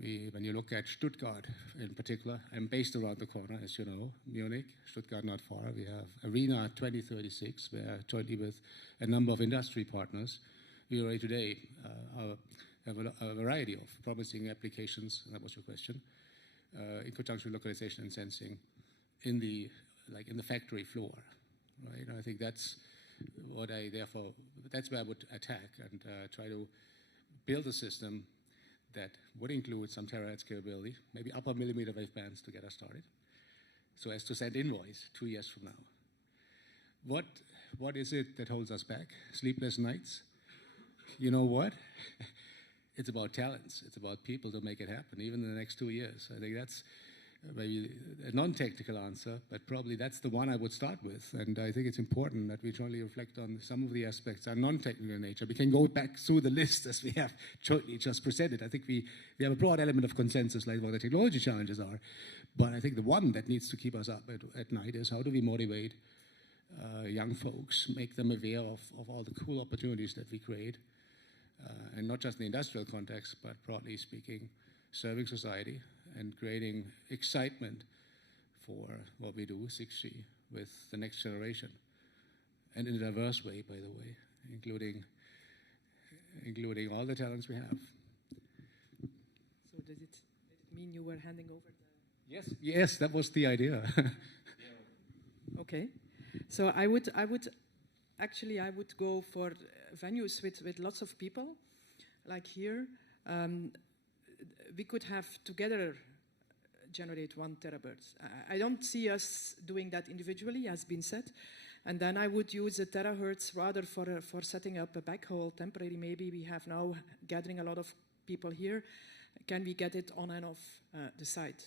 When you look at Stuttgart in particular, I'm based around the corner, as you know, Munich, Stuttgart not far. We have Arena 2036, where jointly with a number of industry partners, we already today have a variety of promising applications, and that was your question, in conjunction with localization and sensing in the factory floor, right? And I think that's that's where I would attack and try to build a system that would include some terahertz capability, maybe upper millimeter wave bands to get us started, so as to send invoice 2 years from now. What is it that holds us back? Sleepless nights? You know what? It's about talents. It's about people to make it happen, even in the next 2 years. I think that's maybe a non-technical answer, but probably that's the one I would start with. And I think it's important that we jointly reflect on some of the aspects are non-technical in nature. We can go back through the list as we have jointly just presented. I think we have a broad element of consensus, like what the technology challenges are. But I think the one that needs to keep us up at night is how do we motivate young folks, make them aware of all the cool opportunities that we create, and not just in the industrial context, but broadly speaking, serving society and creating excitement for what we do, 6G, with the next generation. And in a diverse way, by the way, including all the talents we have. So does it mean you were handing over the... Yes, that was the idea. Okay. So I would go for venues with lots of people, like here. We could have together generate 1 terahertz. I don't see us doing that individually, has been said. And then I would use a terahertz rather for setting up a backhaul temporary. Maybe we have now gathering a lot of people here. Can we get it on and off the site?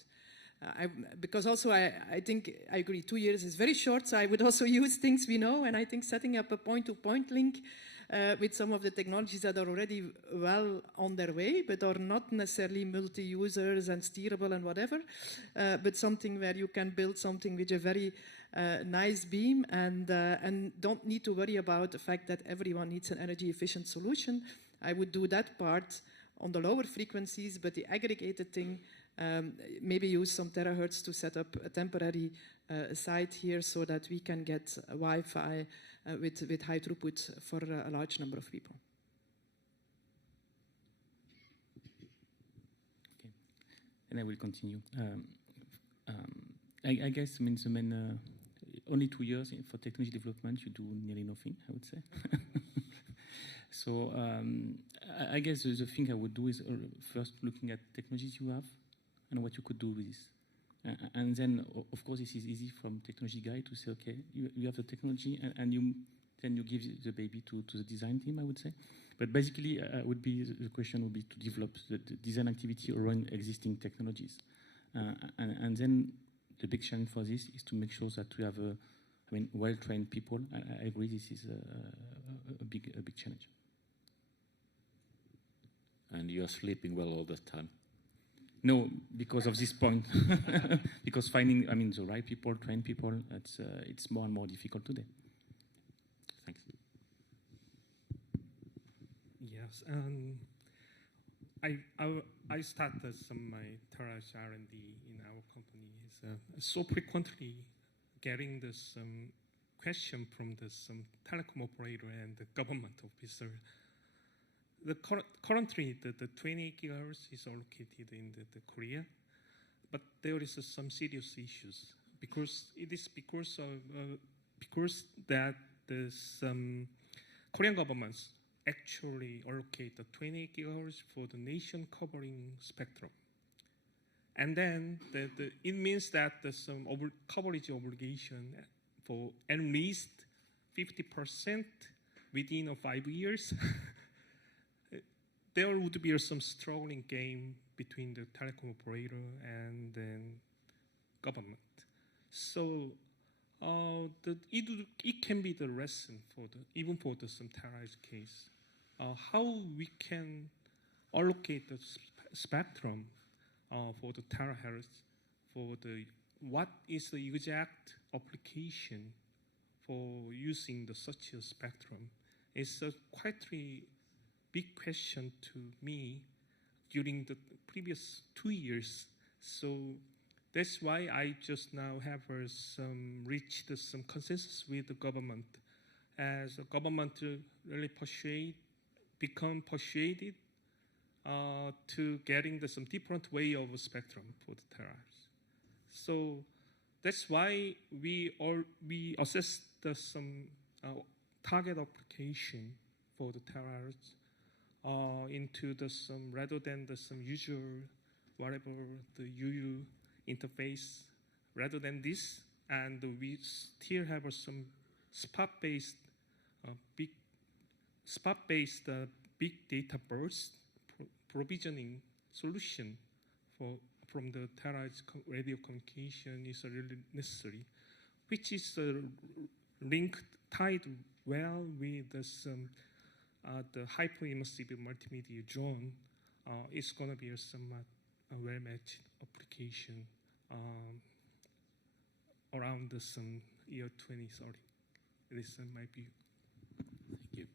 Because also I think I agree 2 years is very short, so I would also use things we know, and I think setting up a point-to-point link with some of the technologies that are already well on their way, but are not necessarily multi-users and steerable and whatever, but something where you can build something with a very nice beam and don't need to worry about the fact that everyone needs an energy-efficient solution. I would do that part on the lower frequencies, but the aggregated thing, maybe use some terahertz to set up a temporary site here so that we can get Wi-Fi with high throughput for a large number of people. Okay, and I will continue. I guess I mean the main only 2 years for technology development, you do nearly nothing, I would say. So I guess the thing I would do is first looking at technologies you have and what you could do with this. And then, of course, this is easy from technology guy to say, okay, you have the technology, and then you give the baby to the design team, I would say. But basically, the question would be to develop the design activity around existing technologies. And then the big challenge for this is to make sure that we have well-trained people. I agree, this is a big challenge. And you're sleeping well all the time. No, because of this point. Because finding, the right people, trained people, it's more and more difficult today. Thanks. Yes, I started my terahertz R&D in our company. So frequently getting some question from some telecom operator and the government officer. Currently, the 20 gigahertz is allocated in the Korea, but there is some serious issues because that some Korean governments actually allocate the 20 gigahertz for the nation covering spectrum, and then it means that there's some coverage obligation for at least 50% within 5 years. There would be some struggling game between the telecom operator and then government. So it can be the lesson even for some terahertz case, how we can allocate the spectrum for the terahertz for what is the exact application for using such a spectrum. It's quite big question to me during the previous 2 years. So that's why I just now have reached some consensus with the government. As the government really become persuaded to getting some different way of spectrum for the terahertz. So that's why we assessed some target application for the terahertz into the some rather than the some usual whatever the UU interface. Rather than this, and we still have some spot-based big data burst provisioning solution from the terahertz radio communication is really necessary, which is linked tied well with the hyper-immersive multimedia drone. It's going to be a somewhat well-matched application around the year 2030. This might be. Thank you.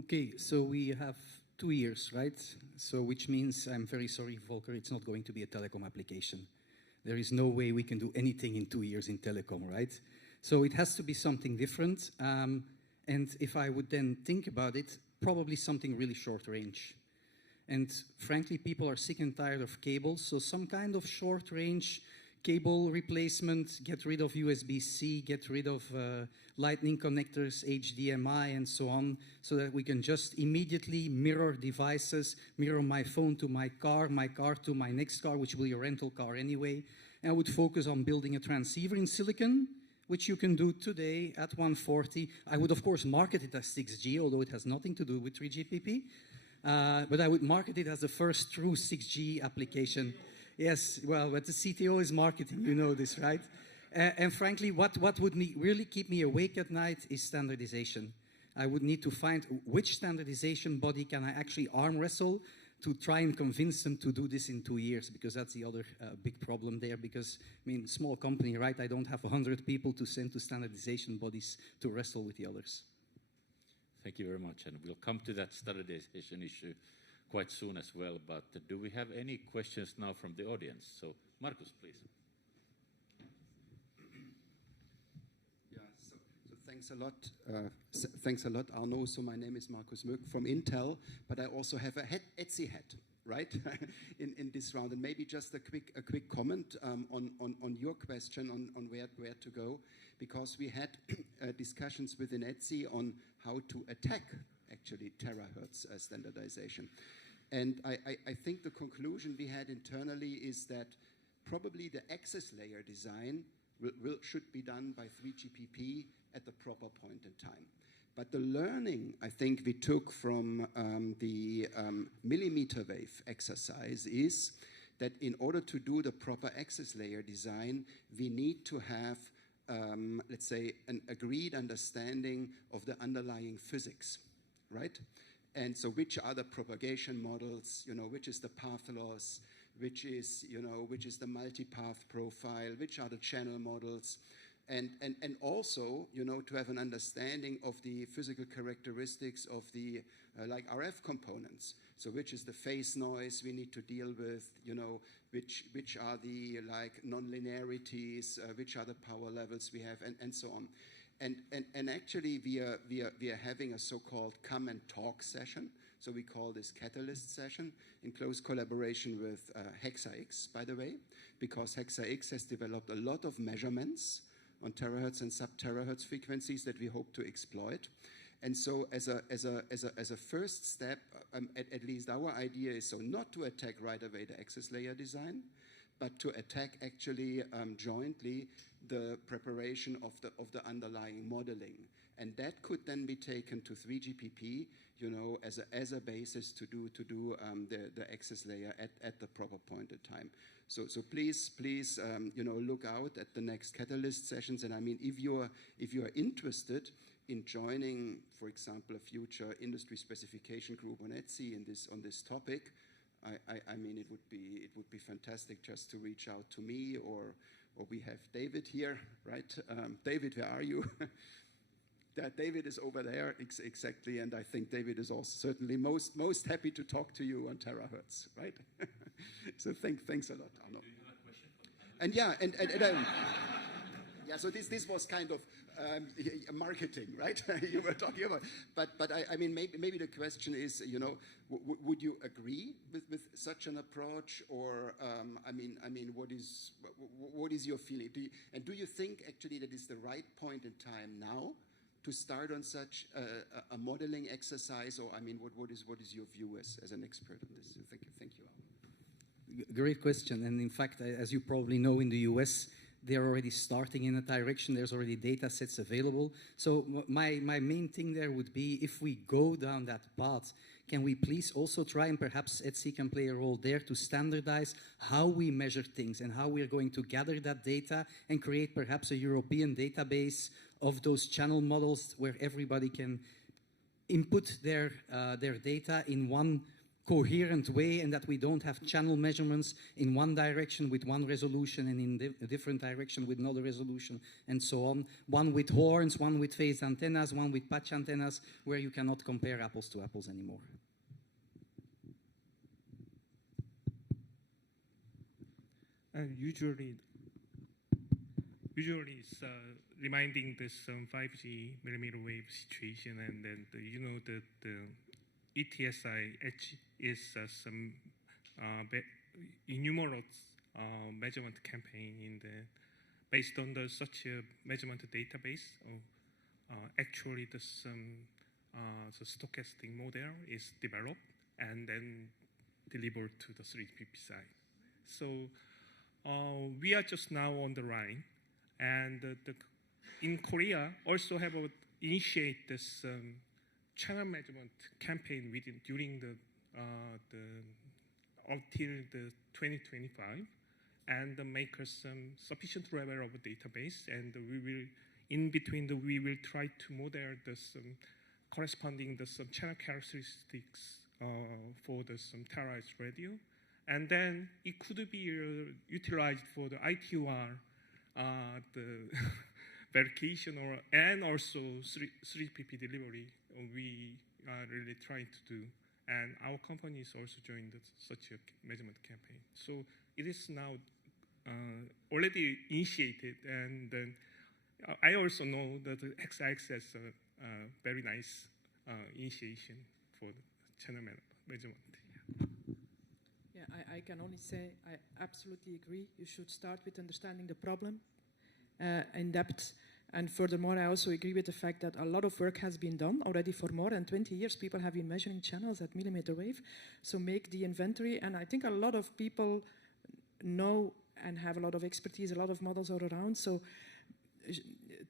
Okay, so we have 2 years, right? So which means, I'm very sorry, Volker, it's not going to be a telecom application. There is no way we can do anything in 2 years in telecom, right? So it has to be something different. And if I would then think about it, probably something really short range. And frankly, people are sick and tired of cables, so some kind of short range cable replacement, get rid of USB-C, get rid of lightning connectors, HDMI, and so on, so that we can just immediately mirror devices, mirror my phone to my car to my next car, which will be a rental car anyway. And I would focus on building a transceiver in silicon, which you can do today at 140. I would, of course, market it as 6G, although it has nothing to do with 3GPP. But I would market it as the first true 6G application. Yes, well, but the CTO is marketing, you know this, right? And frankly, what would really keep me awake at night is standardization. I would need to find which standardization body can I actually arm wrestle to try and convince them to do this in 2 years, because that's the other big problem there. Because, I mean, small company, right? I don't have 100 people to send to standardization bodies to wrestle with the others. Thank you very much, and we'll come to that standardization issue quite soon as well. But do we have any questions now from the audience? So, Markus, please. Yeah, so thanks a lot. Thanks a lot, Arno. So my name is Markus Möck from Intel, but I also have a ETSI hat, right, in this round. And maybe just a quick comment on your question on where to go, because we had discussions within ETSI on how to attack actually terahertz standardization. And I think the conclusion we had internally is that probably the access layer design should be done by 3GPP at the proper point in time. But the learning I think we took from the millimeter wave exercise is that in order to do the proper access layer design, we need to have, let's say, an agreed understanding of the underlying physics, right? And so which are the propagation models, you know, which is the path loss, which is, you know, which is the multipath profile, which are the channel models, and also, you know, to have an understanding of the physical characteristics of the like RF components. So which is the phase noise we need to deal with, you know, which are the like non-linearities, which are the power levels we have, and so on. And actually we are having a so-called come and talk session. So we call this Catalyst session in close collaboration with HexaX, by the way, because HexaX has developed a lot of measurements on terahertz and sub-terahertz frequencies that we hope to exploit. And so as a first step, at least our idea is so not to attack right away the access layer design, but to attack actually jointly the preparation of the underlying modeling. And that could then be taken to 3GPP, you know, as a basis to do the access layer at the proper point in time. So please, you know, look out at the next Catalyst sessions. And I mean, if you are interested in joining, for example, a future industry specification group on ETSI on this topic, I mean, it would be fantastic just to reach out to me, or we have David here, right? David, where are you? David is over there, exactly, and I think David is also certainly most happy to talk to you on terahertz, right? So thanks a lot, Arno. Do you have a question? And yeah, Yeah, so this was kind of marketing, right? You were talking about, but I mean, maybe the question is, you know, would you agree with such an approach, or I mean, what is your feeling? Do you think actually that is the right point in time now to start on such a modeling exercise, or I mean, what is your view as an expert on this? Thank you. Great question, and in fact, as you probably know, in the US, they're already starting in a direction. There's already data sets available. So my main thing there would be, if we go down that path, can we please also try, and perhaps ETSI can play a role there, to standardize how we measure things and how we're going to gather that data and create perhaps a European database of those channel models where everybody can input their data in one coherent way, and that we don't have channel measurements in one direction with one resolution and in a different direction with another resolution, and so on. One with horns, one with phased antennas, one with patch antennas, where you cannot compare apples to apples anymore. Usually it's reminding this 5G millimeter wave situation, and then you know that the ETSI is some numerous measurement campaign based on such a measurement database. Actually, the stochastic model is developed and then delivered to the 3GPP side. So we are just now on the line, and in Korea also have initiate this channel measurement campaign during until the 2025, and make some sufficient level of database, and we will in between we will try to model corresponding some channel characteristics for some terrestrial radio, and then it could be utilized for the ITOR, the verification, and also 3GPP delivery. We are really trying to do, and our company is also joined such a measurement campaign. So it is now already initiated, and then I also know that the XX has a very nice initiation for the channel measurement. Yeah, I can only say I absolutely agree. You should start with understanding the problem in depth. And furthermore, I also agree with the fact that a lot of work has been done already for more than 20 years. People have been measuring channels at millimeter wave. So make the inventory. And I think a lot of people know and have a lot of expertise. A lot of models are around. So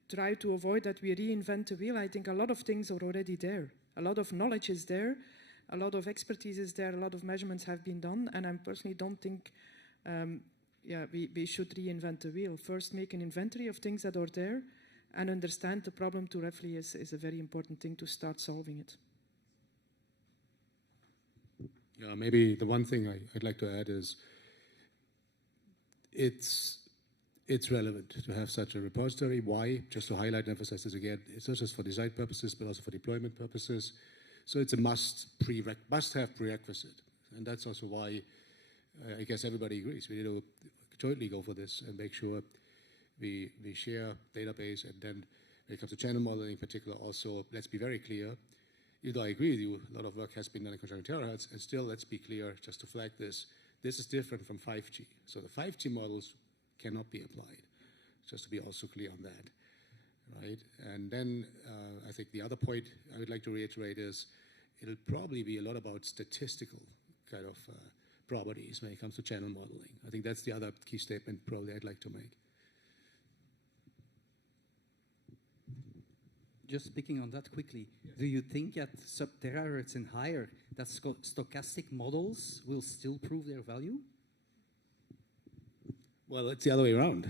try to avoid that we reinvent the wheel. I think a lot of things are already there. A lot of knowledge is there. A lot of expertise is there. A lot of measurements have been done. And I personally don't think we should reinvent the wheel. First, make an inventory of things that are there, and understand the problem to roughly is a very important thing to start solving it. Yeah, maybe the one thing I'd like to add is it's relevant to have such a repository. Why? Just to highlight and emphasize this again, it's not just for design purposes, but also for deployment purposes. So it's a must-have prerequisite. And that's also why I guess everybody agrees. We need to jointly go for this and make sure we share database, and then when it comes to channel modeling in particular, also, let's be very clear, even though I agree with you, a lot of work has been done in conjunction terahertz, and still, let's be clear, just to flag this is different from 5G. So the 5G models cannot be applied, just to be also clear on that, right? And then I think the other point I would like to reiterate is it'll probably be a lot about statistical kind of properties when it comes to channel modeling. I think that's the other key statement probably I'd like to make. Just speaking on that quickly, yes. Do you think at sub-terahertz and higher that stochastic models will still prove their value? Well, it's the other way around.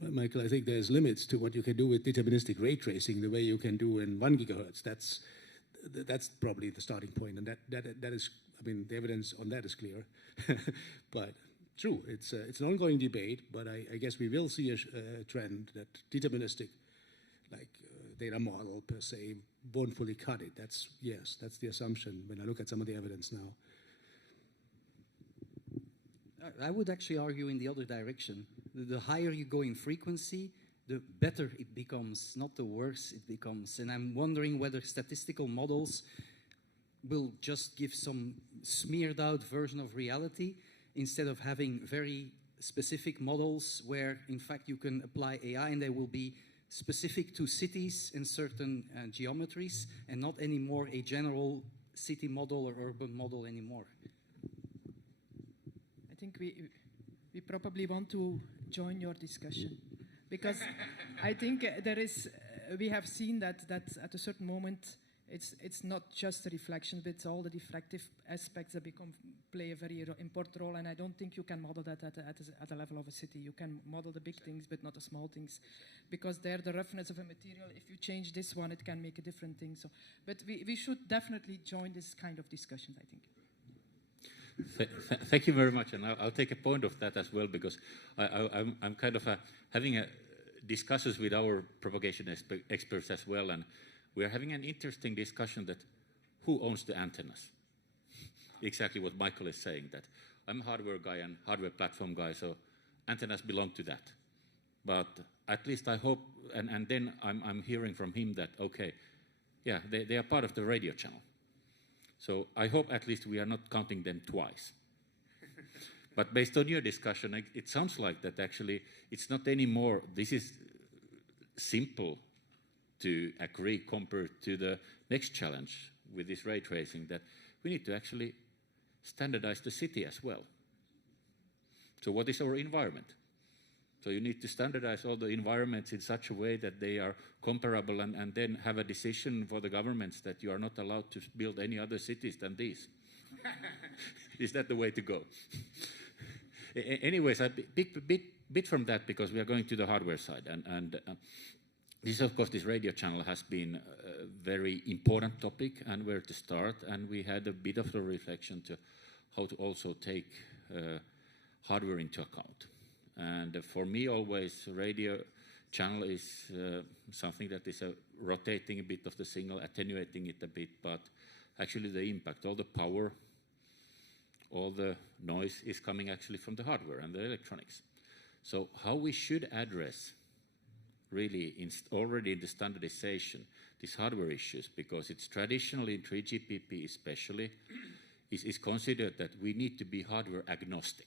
Michael, I think there's limits to what you can do with deterministic ray tracing the way you can do in 1 gigahertz. That's probably the starting point, and that is, I mean, the evidence on that is clear. But true, it's an ongoing debate, but I guess we will see a trend that deterministic, like data model per se, won't fully cut it. That's the assumption when I look at some of the evidence now. I would actually argue in the other direction. the higher you go in frequency, the better it becomes, not the worse it becomes. And I'm wondering whether statistical models will just give some smeared out version of reality instead of having very specific models where in fact you can apply AI and they will be specific to cities and certain geometries and not anymore a general city model or urban model anymore. I think we probably want to join your discussion because I think there is, we have seen that at a certain moment it's not just a reflection, but it's all the diffractive aspects that play a very important role, and I don't think you can model that at a level of a city. You can model the big things, but not the small things, because there the roughness of a material, if you change this one, it can make a different thing. So, but we should definitely join this kind of discussions, I think. Thank you very much, and I'll take a point of that as well, because I'm kind of having discussions with our propagation experts as well, and we are having an interesting discussion that who owns the antennas? Exactly what Michael is saying, that I'm a hardware guy and hardware platform guy, so antennas belong to that. But at least I hope, and then I'm hearing from him that, okay, yeah, they are part of the radio channel. So I hope at least we are not counting them twice. But based on your discussion, it sounds like that actually it's not anymore, this is simple to agree compared to the next challenge with this ray tracing, that we need to actually standardize the city as well. So what is our environment? So you need to standardize all the environments in such a way that they are comparable, and then have a decision for the governments that you are not allowed to build any other cities than these. Is that the way to go? Anyways, a bit from that, because we are going to the hardware side, and this, of course, this radio channel has been a very important topic and where to start, and we had a bit of a reflection to how to also take hardware into account. And for me, always, radio channel is something that is rotating a bit of the signal, attenuating it a bit, but actually the impact, all the power, all the noise is coming actually from the hardware and the electronics. So how we should address really already in the standardization these hardware issues, because it's traditionally in 3GPP especially, is considered that we need to be hardware agnostic.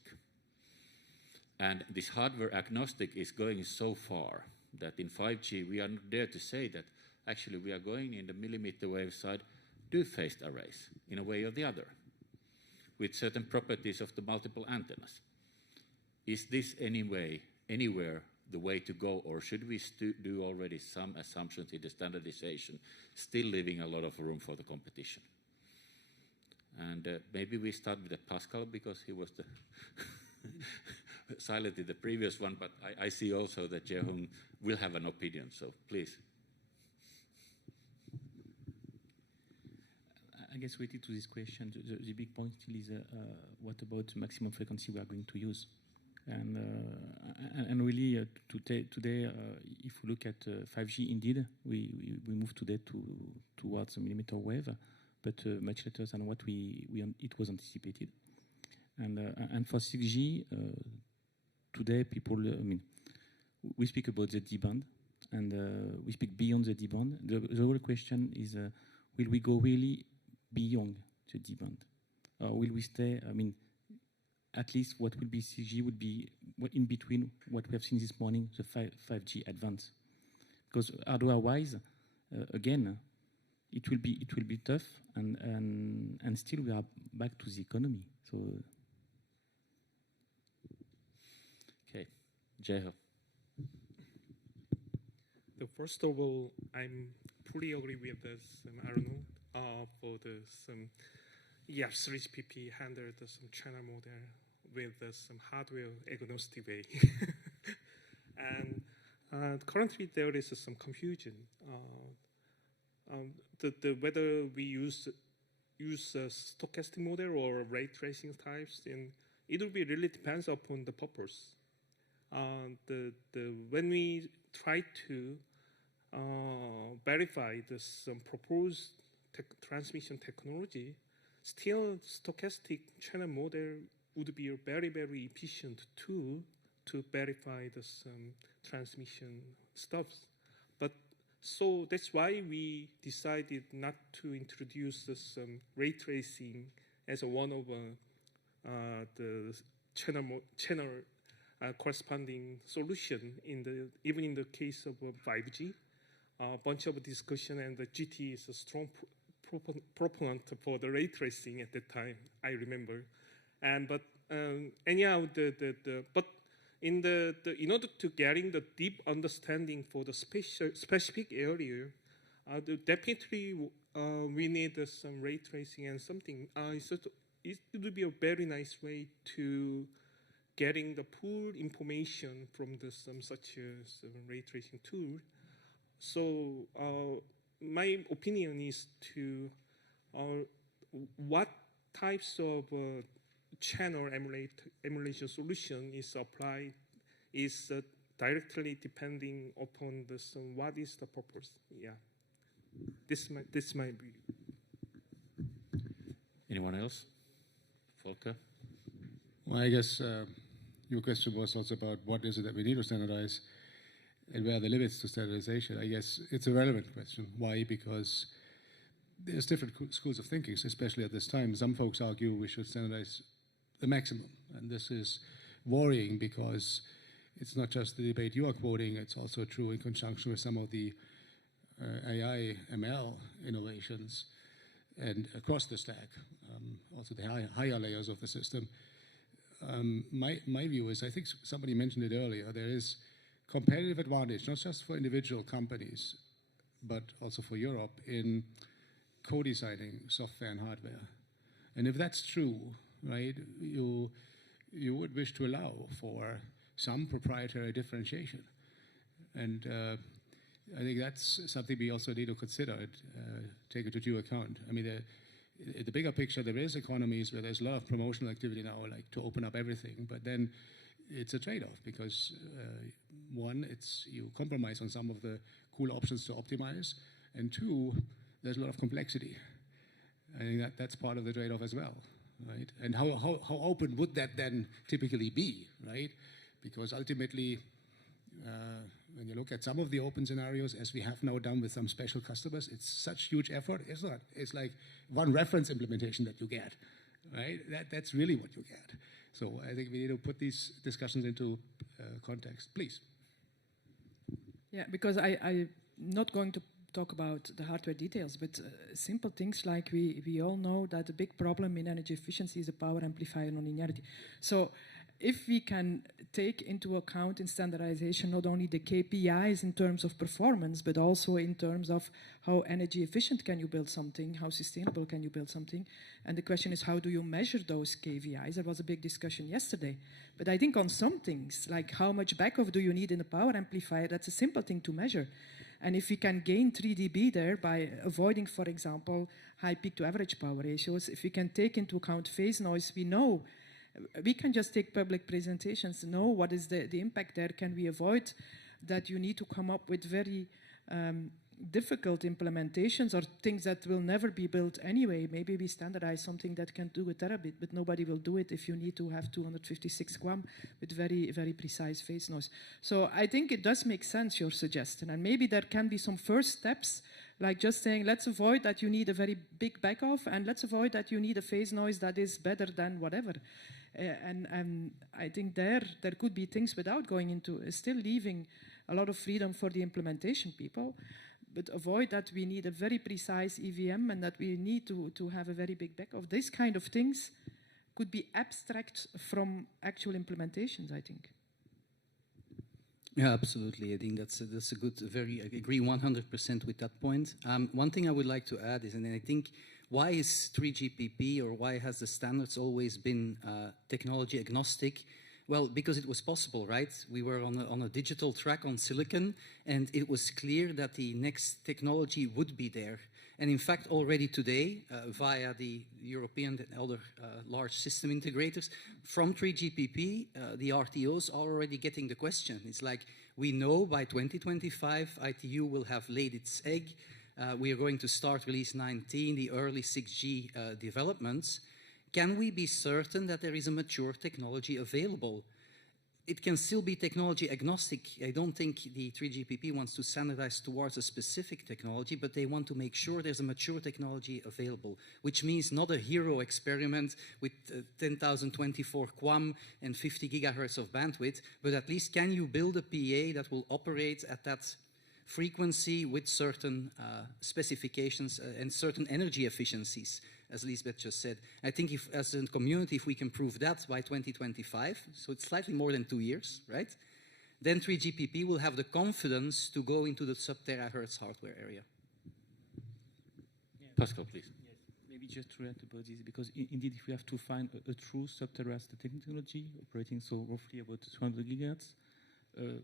And this hardware agnostic is going so far that in 5G we are not there to say that actually we are going in the millimeter wave side, do phased arrays in a way or the other, with certain properties of the multiple antennas. Is this anywhere the way to go, or should we do already some assumptions in the standardization, still leaving a lot of room for the competition? And maybe we start with Pascal, because he was the silent in the previous one, but I see also that Jehung will have an opinion, so please. I guess related to this question, the big point still is what about maximum frequency we are going to use? And really today, if we look at 5G, indeed, we move today towards a millimeter wave, but much later than what it was anticipated. And for 6G, today people, we speak about the D-band, and we speak beyond the D-band. The whole question is, will we go really beyond the D-band? Or will we stay, at least what will be 6G would be in between what we have seen this morning, the 5G advance. Because hardware-wise, again, it will be tough, and still we are back to the economy. So, okay, Jeho. First of all, I'm fully agree with this. I don't know for this. 3GPP handled some channel model with some hardware agnostic way. And currently there is some confusion. Whether we use stochastic model or ray tracing types, and it will be really depends upon the purpose. When we try to verify some proposed transmission technology, still stochastic channel model would be a very, very efficient tool to verify the some transmission stuffs. But so that's why we decided not to introduce some ray tracing as one of the channel corresponding solution even in the case of 5G. A bunch of discussion, and the GT is a strong proponent for the ray tracing at that time, I remember. But anyhow, but in order to getting the deep understanding for the specific area, definitely we need some ray tracing and something. It would be a very nice way to getting the pool information from some such ray tracing tool. So my opinion is to what types of channel emulation solution is applied is directly depending upon what is the purpose. Yeah, this might be. Anyone else? Volker? Well, I guess your question was also about what is it that we need to standardize and where are the limits to standardization. I guess it's a relevant question. Why? Because there's different schools of thinking, especially at this time. Some folks argue we should standardize the maximum. And this is worrying because it's not just the debate you are quoting, it's also true in conjunction with some of the AI, ML innovations and across the stack, also the higher layers of the system. My view is, I think somebody mentioned it earlier, there is competitive advantage, not just for individual companies, but also for Europe in co-designing software and hardware. And if that's true, right, you would wish to allow for some proprietary differentiation. And I think that's something we also need to consider, take it to due account. I mean, the bigger picture, there is economies where there's a lot of promotional activity now, like to open up everything, but then it's a trade-off because one, you compromise on some of the cool options to optimize, and two, there's a lot of complexity. I think that's part of the trade-off as well, right? And how open would that then typically be, right? Because ultimately, when you look at some of the open scenarios, as we have now done with some special customers, it's such huge effort. It's not. It's like one reference implementation that you get, right? That's really what you get. So I think we need to put these discussions into context. Please. Yeah, because I'm not going to talk about the hardware details, but simple things like we all know that the big problem in energy efficiency is the power amplifier non-linearity. So if we can take into account in standardization not only the KPIs in terms of performance, but also in terms of how energy efficient can you build something, how sustainable can you build something, and the question is how do you measure those KPIs? There was a big discussion yesterday. But I think on some things, like how much backoff do you need in a power amplifier, that's a simple thing to measure. And if we can gain 3 dB there by avoiding, for example, high peak to average power ratios, if we can take into account phase noise, we know. We can just take public presentations, know what is the impact there. Can we avoid that you need to come up with very difficult implementations or things that will never be built anyway? Maybe we standardize something that can do a terabit, but nobody will do it if you need to have 256 QAM with very, very precise phase noise. So I think it does make sense, your suggestion. And maybe there can be some first steps, like just saying, let's avoid that you need a very big backoff, and let's avoid that you need a phase noise that is better than whatever. And I think there could be things without going into, still leaving a lot of freedom for the implementation people, but avoid that we need a very precise EVM and that we need to have a very big backoff. These kind of things could be abstract from actual implementations, I think. Yeah, absolutely. I think that's a good, I agree 100% with that point. One thing I would like to add is, and I think, why is 3GPP or why has the standards always been technology agnostic? Well, because it was possible, right? We were on a digital track on silicon, and it was clear that the next technology would be there. And in fact, already today, via the European and other large system integrators, from 3GPP, the RTOs are already getting the question. It's like, we know by 2025, ITU will have laid its egg. We are going to start release 19, the early 6G developments. Can we be certain that there is a mature technology available? it can still be technology agnostic. I don't think the 3GPP wants to standardize towards a specific technology, but they want to make sure there's a mature technology available, which means not a hero experiment with 10,024 QAM and 50 gigahertz of bandwidth, but at least can you build a PA that will operate at that frequency with certain specifications and certain energy efficiencies, as Lisbeth just said. I think if, as a community, if we can prove that by 2025, so it's slightly more than 2 years, right? Then 3GPP will have the confidence to go into the sub-terahertz hardware area. Yeah. Pascal, please. Yes, maybe just to add about this, because indeed, if we have to find a true sub-terahertz technology operating so roughly about 200 gigahertz,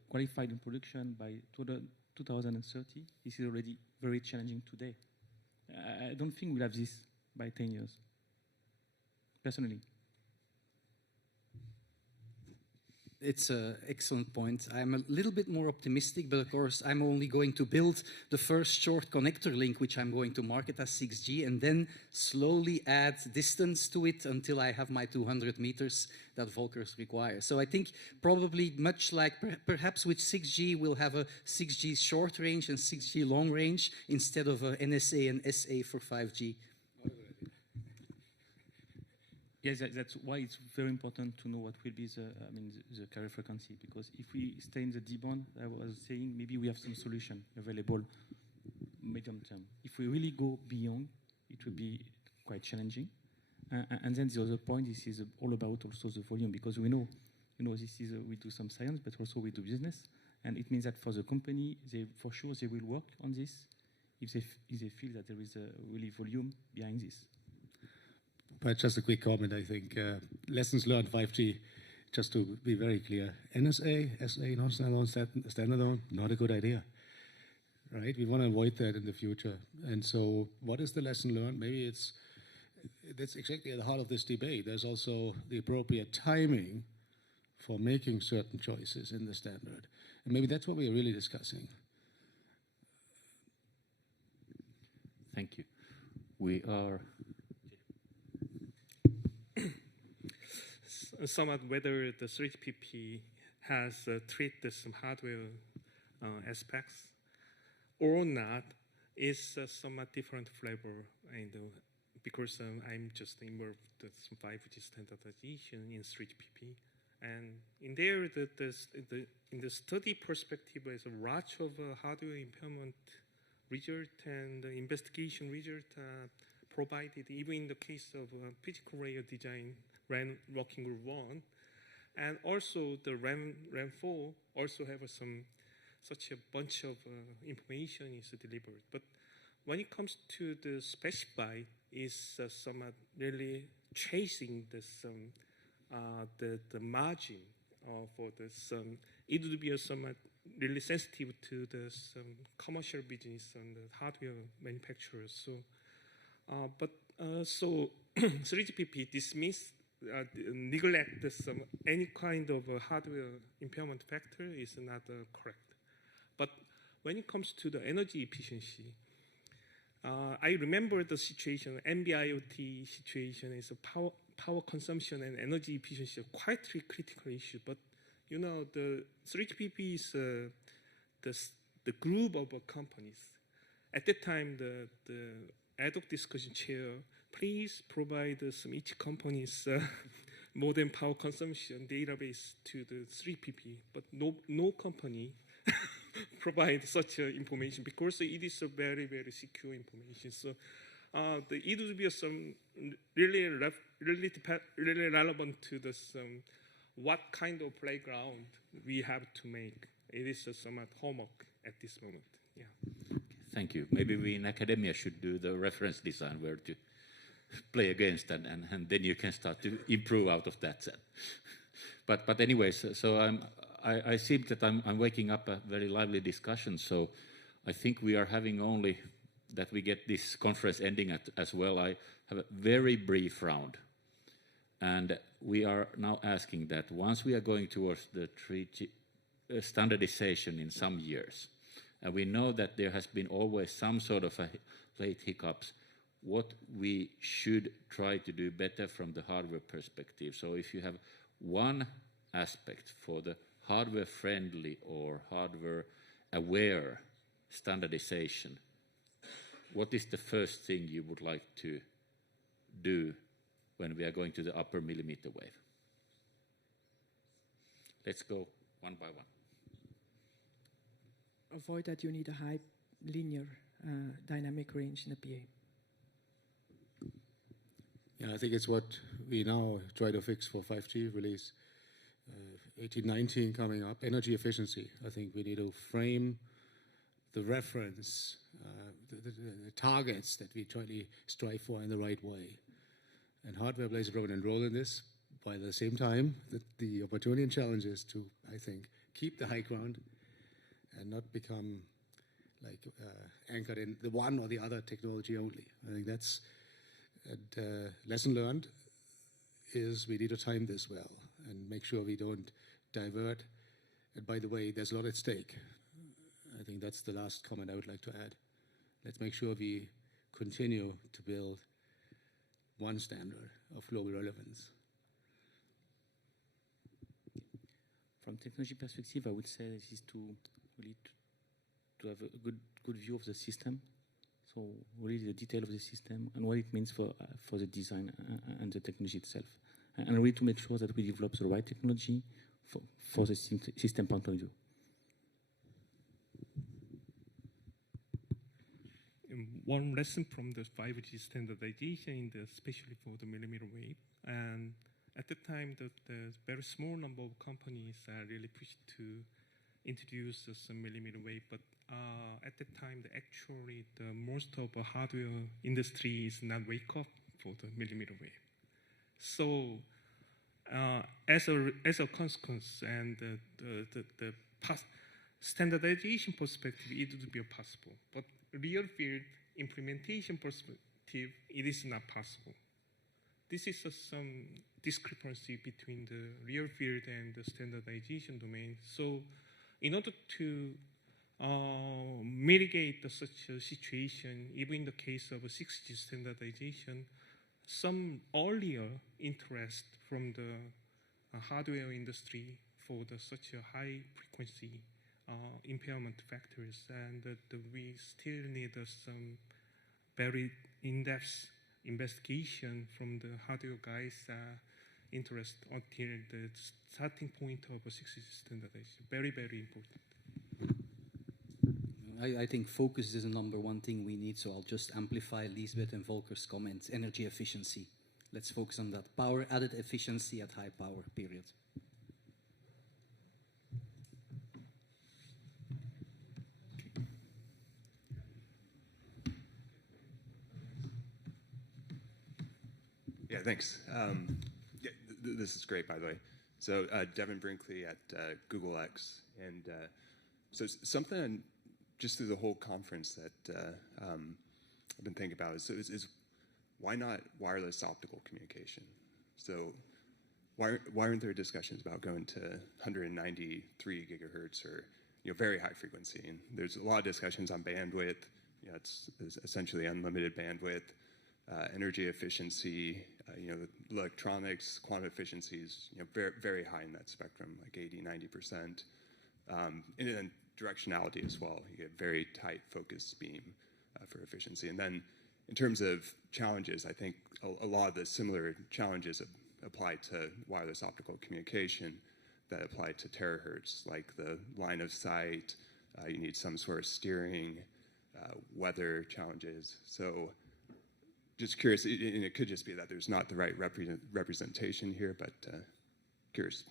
qualified in production by 2030, this is already very challenging today. I don't think we'll have this by 10 years, personally. It's an excellent point. I'm a little bit more optimistic, but of course I'm only going to build the first short connector link, which I'm going to market as 6G, and then slowly add distance to it until I have my 200 meters that Volkers requires. So I think probably much like perhaps with 6G, we'll have a 6G short range and 6G long range instead of a NSA and SA for 5G. Yes, that's why it's very important to know what will be the carrier frequency, because if we stay in the D-band, I was saying maybe we have some solution available medium term. If we really go beyond, it will be quite challenging. And then the other point, this is all about also the volume, because we know, this is we do some science, but also we do business, and it means that for the company, for sure they will work on this if they feel that there is a really volume behind this. But just a quick comment, I think. Lessons learned 5G, just to be very clear. NSA, SA, non-standalone, not a good idea, right? We want to avoid that in the future. And so what is the lesson learned? Maybe that's exactly at the heart of this debate. There's also the appropriate timing for making certain choices in the standard. And maybe that's what we're really discussing. Thank you. We are... Somewhat whether the 3GPP has treated some hardware aspects or not is somewhat different flavor, and because I'm just involved with some 5G standardization in 3GPP, and in there in the study perspective, there's a lot of hardware impairment result and investigation result provided, even in the case of physical layer design. RAM working group 1, and also the RAM 4 also have such a bunch of information is delivered. But when it comes to the specify, is somewhat really chasing this the margin for this. It would be somewhat really sensitive to the commercial business and the hardware manufacturers. So, so 3GPP dismiss. Neglect any kind of hardware impairment factor is not correct. But when it comes to the energy efficiency, I remember the situation, NB-IoT situation is a power consumption and energy efficiency are quite a critical issue. But the 3GPP is the group of companies. At that time, the ad hoc discussion chair, please provide each company's modem power consumption database to the 3GPP, but no company provides such information because it is a very, very secure information. So it would be some really relevant to this what kind of playground we have to make. It is somewhat homework at this moment. Yeah. Thank you. Maybe we in academia should do the reference design where to play against, and then you can start to improve out of that set. But anyways, so I see that I'm waking up a very lively discussion. So I think we are having only that we get this conference ending as well. I have a very brief round, and we are now asking that once we are going towards the standardization in some years, and we know that there has been always some sort of a late hiccups, what we should try to do better from the hardware perspective. So if you have one aspect for the hardware-friendly or hardware-aware standardization, what is the first thing you would like to do when we are going to the upper millimeter wave? Let's go one by one. Avoid that you need a high linear dynamic range in the PA. Yeah, I think it's what we now try to fix for 5G release 1819 coming up. Energy efficiency. I think we need to frame the reference, the targets that we try to strive for in the right way. And hardware plays a prominent role in this, while at the same time, the opportunity and challenge is to, I think, keep the high ground and not become like anchored in the one or the other technology only. I think that's a lesson learned is we need to time this well and make sure we don't divert. And by the way, there's a lot at stake. I think that's the last comment I would like to add. Let's make sure we continue to build one standard of global relevance. From technology perspective, I would say this is to really to have a good view of the system. So really the detail of the system and what it means for the design and the technology itself. And really to make sure that we develop the right technology for the system point of view. One lesson from the 5G standardization, especially for the millimeter wave, and at the time, the very small number of companies really pushed to introduce some millimeter wave, but at the time, actually, most of the hardware industry is not wake up for the millimeter wave. So, as a consequence, and the standardization perspective, it would be possible, but real field implementation perspective, it is not possible. This is some discrepancy between the real field and the standardization domain. So in order to mitigate such a situation, even in the case of a 6G standardization, some earlier interest from the hardware industry for such a high frequency impairment factors, and we still need some very in-depth investigation from the hardware guys' interest until the starting point of a 6G standardization. Very, very important. I think focus is the number one thing we need, so I'll just amplify Lisbeth and Volker's comments. Energy efficiency. Let's focus on that. Power added efficiency at high power, period. Yeah, thanks. This is great, by the way. So Devin Brinkley at Google X. And so something just through the whole conference that I've been thinking about is why not wireless optical communication? So why aren't there discussions about going to 193 gigahertz or very high frequency? And there's a lot of discussions on bandwidth. It's essentially unlimited bandwidth. Energy efficiency, electronics, quantum efficiency is very, very high in that spectrum, like 80–90%. And then directionality as well. You get very tight focus beam for efficiency. And then in terms of challenges, I think a lot of the similar challenges apply to wireless optical communication that apply to terahertz, like the line of sight, you need some sort of steering, weather challenges. So just curious, and it could just be that there's not the right representation here, but curious.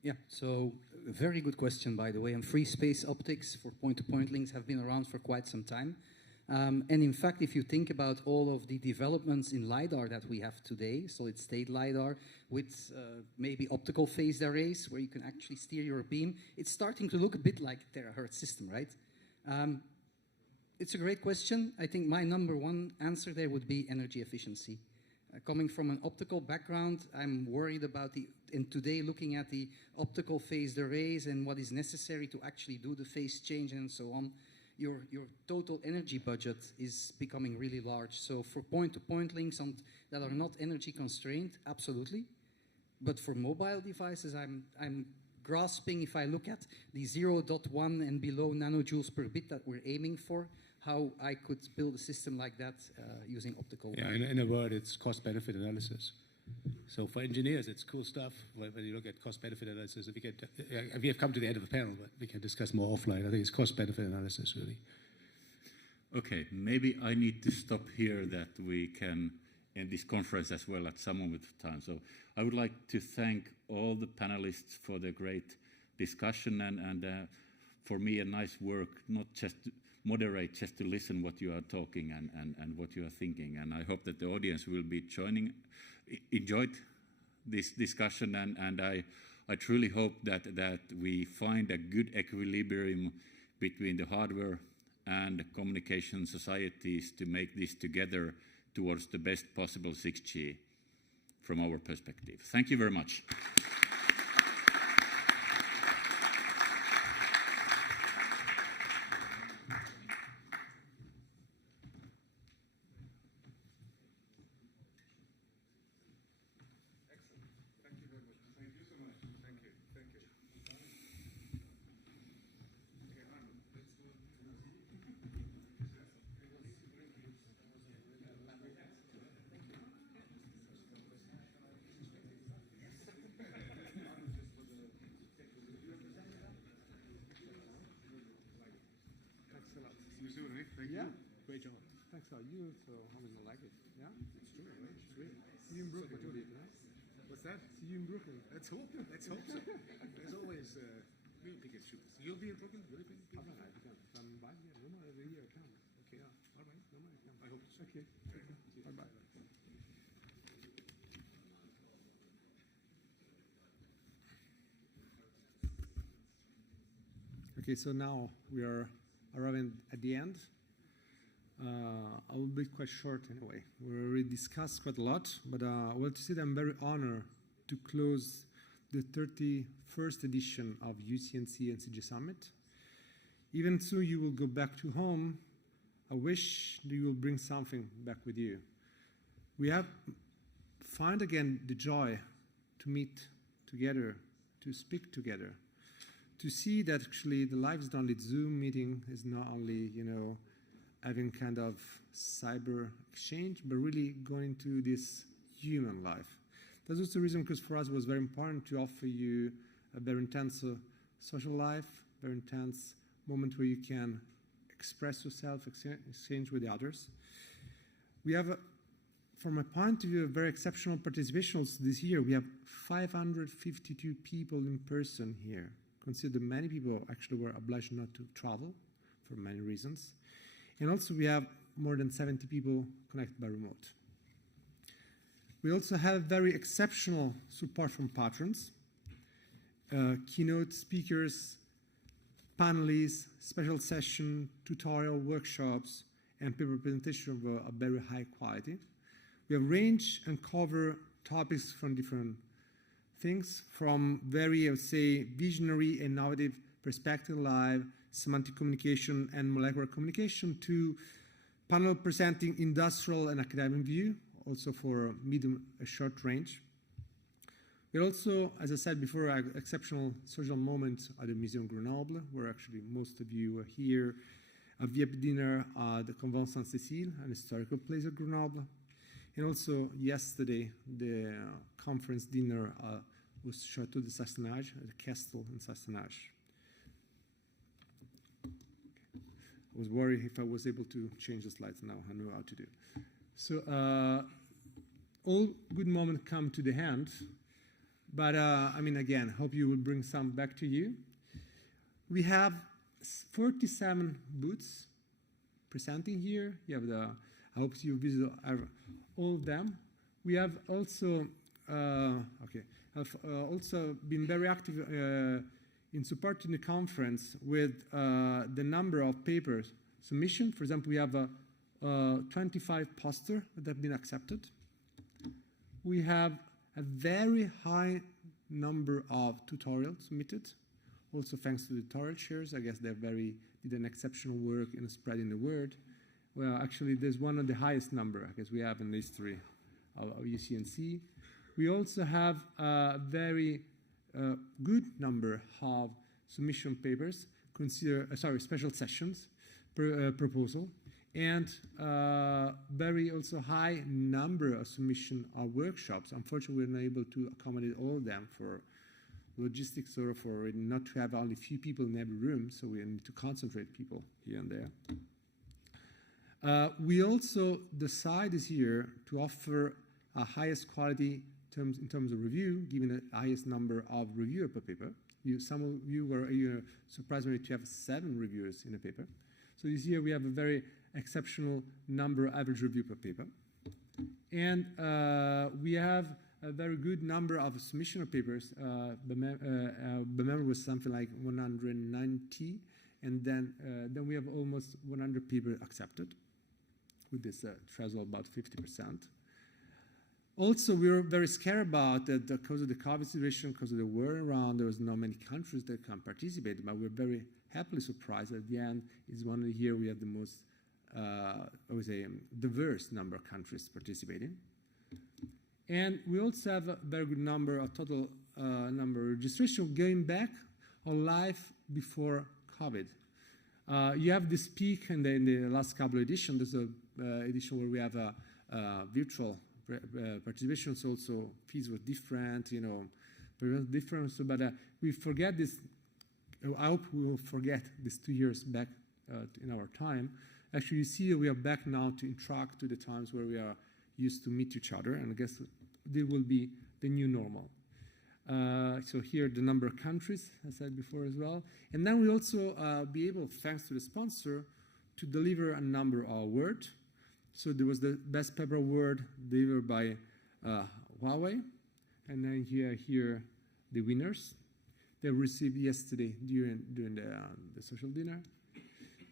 Yeah, so a very good question, by the way. And free space optics for point-to-point links have been around for quite some time. And in fact, if you think about all of the developments in LiDAR that we have today, solid-state LiDAR with maybe optical phased arrays where you can actually steer your beam, it's starting to look a bit like a terahertz system, right? It's a great question. I think my number one answer there would be energy efficiency. Coming from an optical background, I'm worried about and today looking at the optical phased arrays and what is necessary to actually do the phase change and so on, your total energy budget is becoming really large. So for point-to-point links that are not energy constrained, absolutely. but for mobile devices, I'm grasping, if I look at the 0.1 and below nanojoules per bit that we're aiming for, how I could build a system like that using optical. Yeah, in a word, it's cost-benefit analysis. So for engineers, it's cool stuff when you look at cost-benefit analysis. We have come to the end of the panel, but we can discuss more offline. I think it's cost-benefit analysis, really. Okay, maybe I need to stop here that we can end this conference as well at some moment of time. So I would like to thank all the panelists for the great discussion and for me a nice work, not just to moderate, just to listen what you are talking and what you are thinking. And I hope that the audience will be enjoyed this discussion and I truly hope that we find a good equilibrium between the hardware and communication societies to make this together towards the best possible 6G from our perspective. Thank you very much. Great job. Thanks a lot. You so how many like it? Yeah? It's true, right? It's real. See you in Brooklyn. What's that? See you in Brooklyn. Let's hope so. There's always we'll pick and choose. You'll be in Brooklyn? Will you be in Brooklyn? I can. I'm by here. No more every year I come. Okay, yeah. All right. No more I come. I hope so. Okay. Bye-bye. Okay, so now we are arriving at the end. I will be quite short anyway. We already discussed quite a lot, but well, to say that I'm very honored to close the 31st edition of EuCNC and CG Summit. Even so, you will go back to home. I wish that you will bring something back with you. We have found again the joy to meet together, to speak together, to see that actually the life is not only Zoom meeting, is not only, having kind of cyber exchange, but really going to this human life. That's also the reason, because for us it was very important to offer you a very intense social life, very intense moment where you can express yourself, exchange with the others. We have, from my point of view, a very exceptional participation also this year. We have 552 people in person here. Consider many people actually were obliged not to travel for many reasons. And also we have more than 70 people connected by remote. We also have very exceptional support from patrons, keynote speakers, panelists, special session, tutorial, workshops, and paper presentation of a very high quality. We have range and cover topics from different things, from very, I would say, visionary, innovative perspective live, semantic communication and molecular communication, to panel presenting industrial and academic view, also for medium and short range. We also, as I said before, an exceptional social moment at the Museum Grenoble, where actually most of you are here, a VIP dinner at the Convent Saint-Cécile, an historical place at Grenoble. And also yesterday, the conference dinner was Château de Sassenage, the castle in Sassenage. I was worried if I was able to change the slides. Now I know how to do. So all good moments come to the end, but again, hope you will bring some back to you. We have 47 booths presenting here. You have I hope you visit all of them. We have also also been very active in supporting the conference with the number of papers submission. For example, we have 25 posters that have been accepted. We have a very high number of tutorials submitted, also thanks to the tutorial chairs. I guess they did an exceptional work in spreading the word. Well, actually, there's one of the highest number I guess we have in the history of EuCNC. we also have a very good number of submission papers, special sessions, proposal, and very also high number of submission of workshops. Unfortunately, we're not able to accommodate all of them for logistics or for not to have only few people in every room, so we need to concentrate people here and there. We also decide this year to offer a highest quality in terms of review, given the highest number of reviewers per paper. Some of you were surprised me to have 7 reviewers in a paper. So this year we have a very exceptional number average review per paper. And we have a very good number of submission of papers. The member was something like 190, and then we have almost 100 papers accepted, with this threshold about 50%. Also, we were very scared about that because of the COVID situation, because of the war around, there was not many countries that can participate, but we're very happily surprised at the end is one of the year we have the most, I would say, diverse number of countries participating. And we also have a very good number, a total number of registration going back on life before COVID. You have this peak in the last couple of editions. There's a edition where we have a virtual participation, so also fees were different, different. So, but we forget this. I hope we will forget this 2 years back in our time. Actually, you see that we are back now to interact to the times where we are used to meet each other, and I guess there will be the new normal. So here the number of countries, as I said before as well. And then we also be able, thanks to the sponsor, to deliver a number of awards. So there was the Best Paper Award delivered by Huawei. And then here the winners. They received yesterday during the social dinner.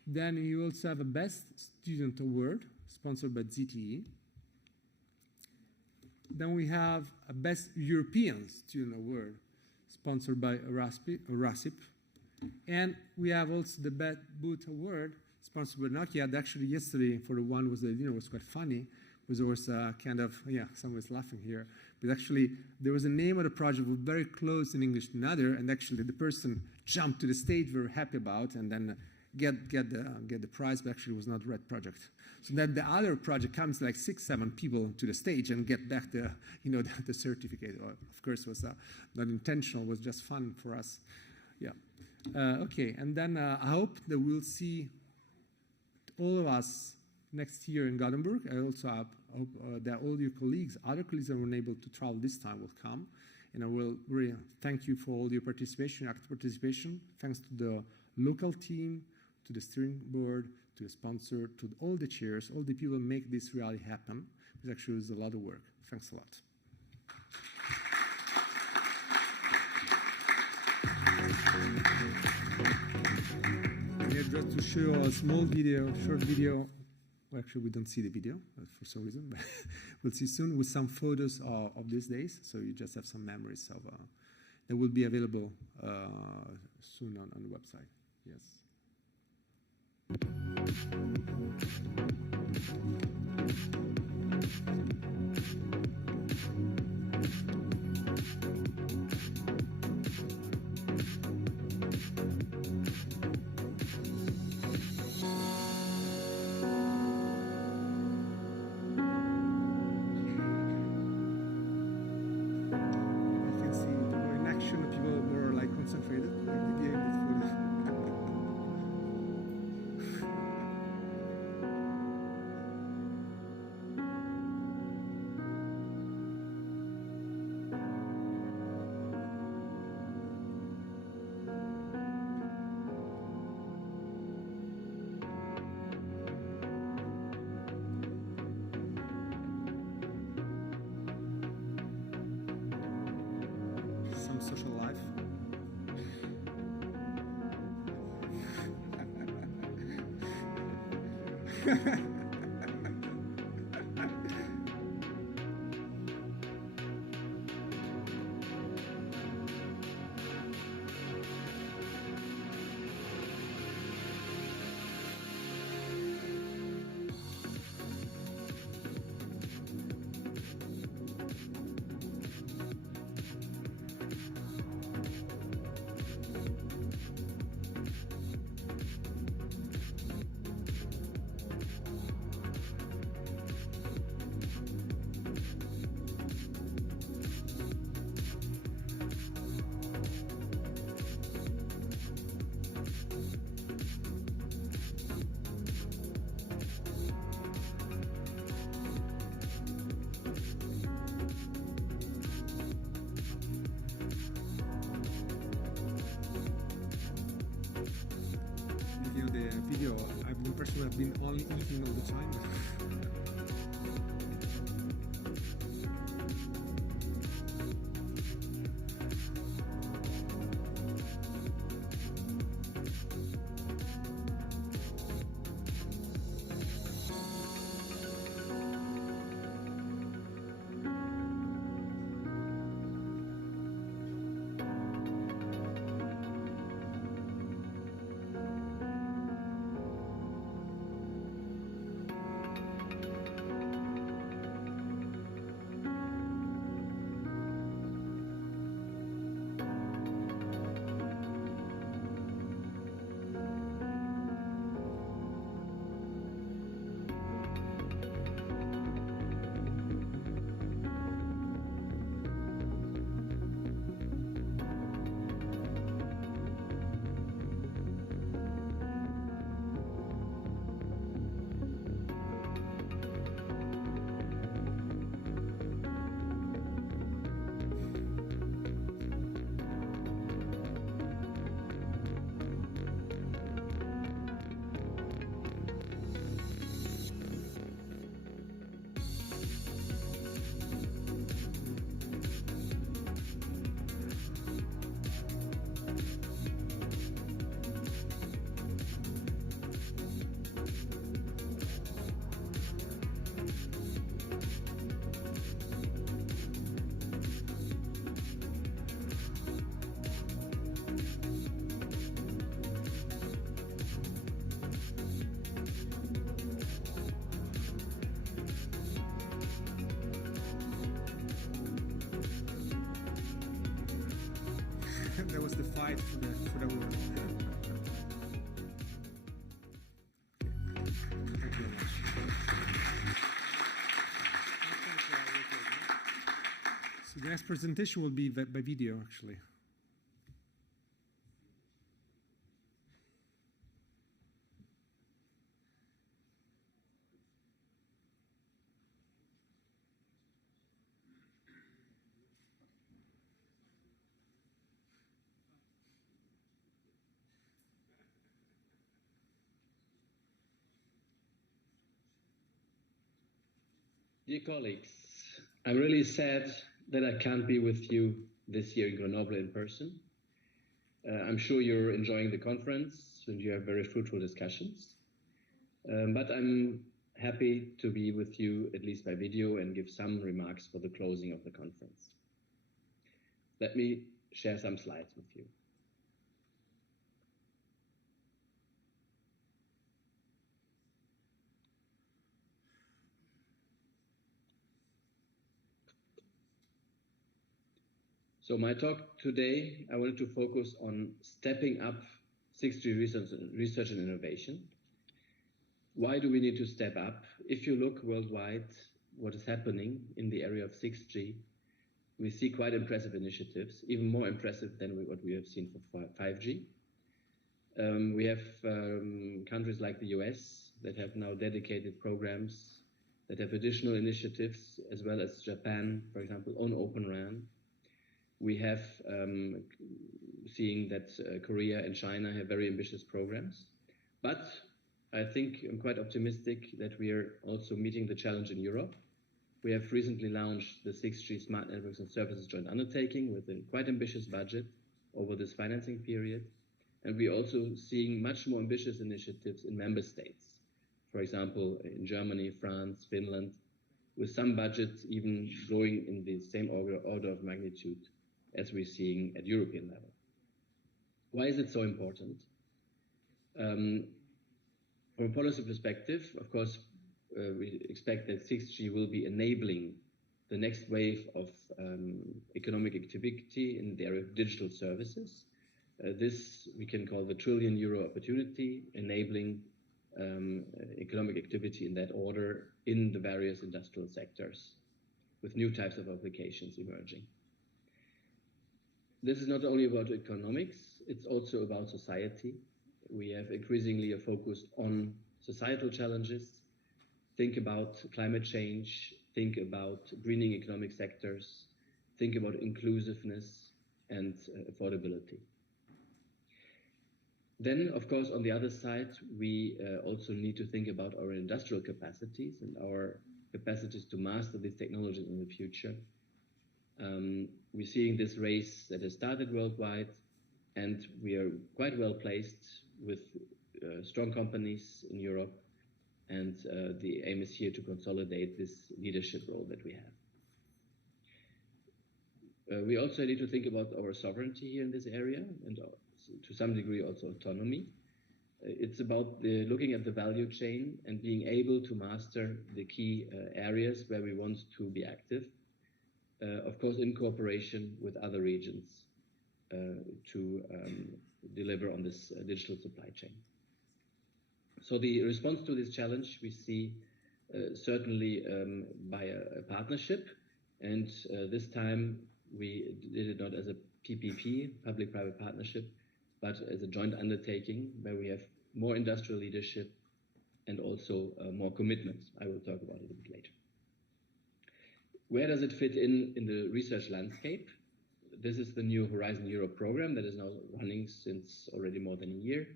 Then you also have a Best Student Award sponsored by ZTE. Then we have a Best European Student Award sponsored by RASIP. And we have also the Best Boot Award sponsored by Nokia. Actually, yesterday, for the one was the dinner was quite funny. There was kind of, someone was laughing here. But actually, there was a name of the project was very close in English to another, and actually the person jumped to the stage very happy about, and then get the prize, but actually it was not the right project. So then the other project comes like 6, 7 people to the stage and get back the certificate. Of course, it was not intentional. It was just fun for us. Yeah. Okay. And then I hope that we'll see all of us next year in Gothenburg. I also hope that all your colleagues, other colleagues that were unable to travel this time, will come. And I will really thank you for all your participation, active participation. Thanks to the local team, to the steering board, to the sponsor, to all the chairs, all the people who make this really happen. It actually is a lot of work. Thanks a lot. Here just to show a small video, short video. Well, actually, we don't see the video for some reason, but we'll see soon with some photos of these days. So you just have some memories of that will be available soon on the website. Yes. Social life. video. I have the impression I've been only eating all the time. That was the fight for the world. Thank you very much. So the next presentation will be by video, actually. Dear colleagues, I'm really sad that I can't be with you this year in Grenoble in person. I'm sure you're enjoying the conference and you have very fruitful discussions. But I'm happy to be with you, at least by video, and give some remarks for the closing of the conference. Let me share some slides with you. So my talk today, I wanted to focus on stepping up 6G research and innovation. Why do we need to step up? If you look worldwide, what is happening in the area of 6G, we see quite impressive initiatives, even more impressive than what we have seen for 5G. We have countries like the US that have now dedicated programs, that have additional initiatives, as well as Japan, for example, on Open RAN. We have seeing that Korea and China have very ambitious programs. But I think I'm quite optimistic that we are also meeting the challenge in Europe. We have recently launched the 6G Smart Networks and Services Joint Undertaking with a quite ambitious budget over this financing period. And we're also seeing much more ambitious initiatives in member states. For example, in Germany, France, Finland, with some budgets even going in the same order of magnitude as we're seeing at European level. Why is it so important? From a policy perspective, of course, we expect that 6G will be enabling the next wave of economic activity in the area of digital services. This we can call the €1 trillion opportunity, enabling economic activity in that order in the various industrial sectors, with new types of applications emerging. This is not only about economics, it's also about society. We have increasingly a focus on societal challenges. Think about climate change, think about greening economic sectors, think about inclusiveness and affordability. Then, of course, on the other side, we also need to think about our industrial capacities and our capacities to master these technologies in the future. We're seeing this race that has started worldwide, and we are quite well placed with strong companies in Europe, and the aim is here to consolidate this leadership role that we have. We also need to think about our sovereignty here in this area, and to some degree also autonomy. It's about looking at the value chain and being able to master the key areas where we want to be active, of course in cooperation with other regions to deliver on this digital supply chain. So the response to this challenge we see certainly by a partnership, and this time we did it not as a PPP, public-private partnership, but as a joint undertaking where we have more industrial leadership and also more commitments. I will talk about it a bit later. Where does it fit in the research landscape? This is the new Horizon Europe program that is now running since already more than a year.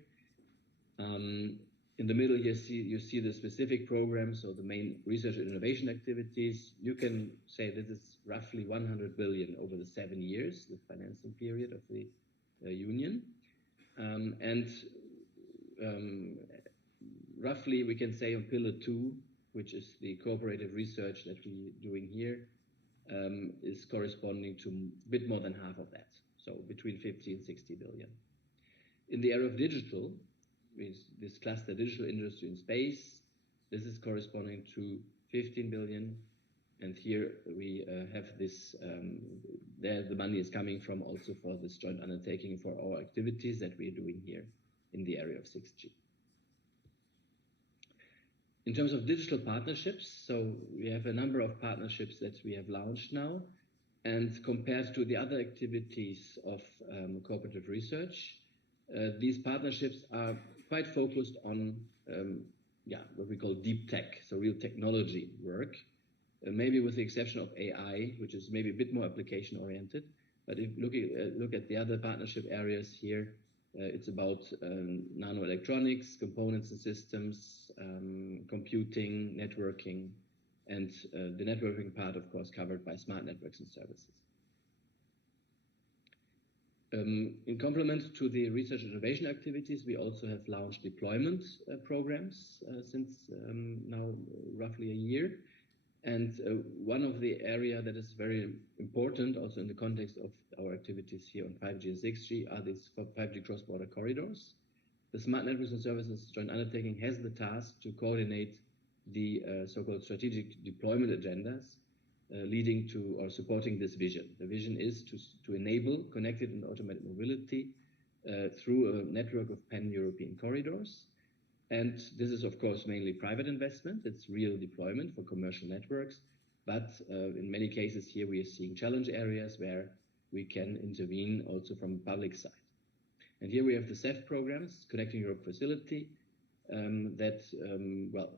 In the middle, you see the specific programs, so the main research and innovation activities. You can say this is roughly 100 billion over the 7 years, the financing period of the Union. Roughly we can say on Pillar 2, which is the cooperative research that we're doing here, is corresponding to a bit more than half of that, so between 50 and 60 billion. In the area of digital, this cluster digital industry in space, this is corresponding to 15 billion, and here we have this, there the money is coming from also for this joint undertaking for our activities that we're doing here in the area of 6G. In terms of digital partnerships, so we have a number of partnerships that we have launched now, and compared to the other activities of cooperative research, these partnerships are quite focused on what we call deep tech, so real technology work, maybe with the exception of AI, which is maybe a bit more application oriented. But if look at the other partnership areas here, it's about nanoelectronics, components and systems, computing, networking, and the networking part, of course, covered by smart networks and services. In complement to the research and innovation activities, we also have launched deployment programs since now roughly a year. And one of the area that is very important also in the context of our activities here on 5G and 6G are these 5G cross-border corridors. The Smart Networks and Services Joint Undertaking has the task to coordinate the so-called strategic deployment agendas leading to or supporting this vision. The vision is to enable connected and automated mobility through a network of pan-European corridors. And this is, of course, mainly private investment. It's real deployment for commercial networks. But in many cases here, we are seeing challenge areas where we can intervene also from the public side. And here we have the CEF programs, Connecting Europe Facility, that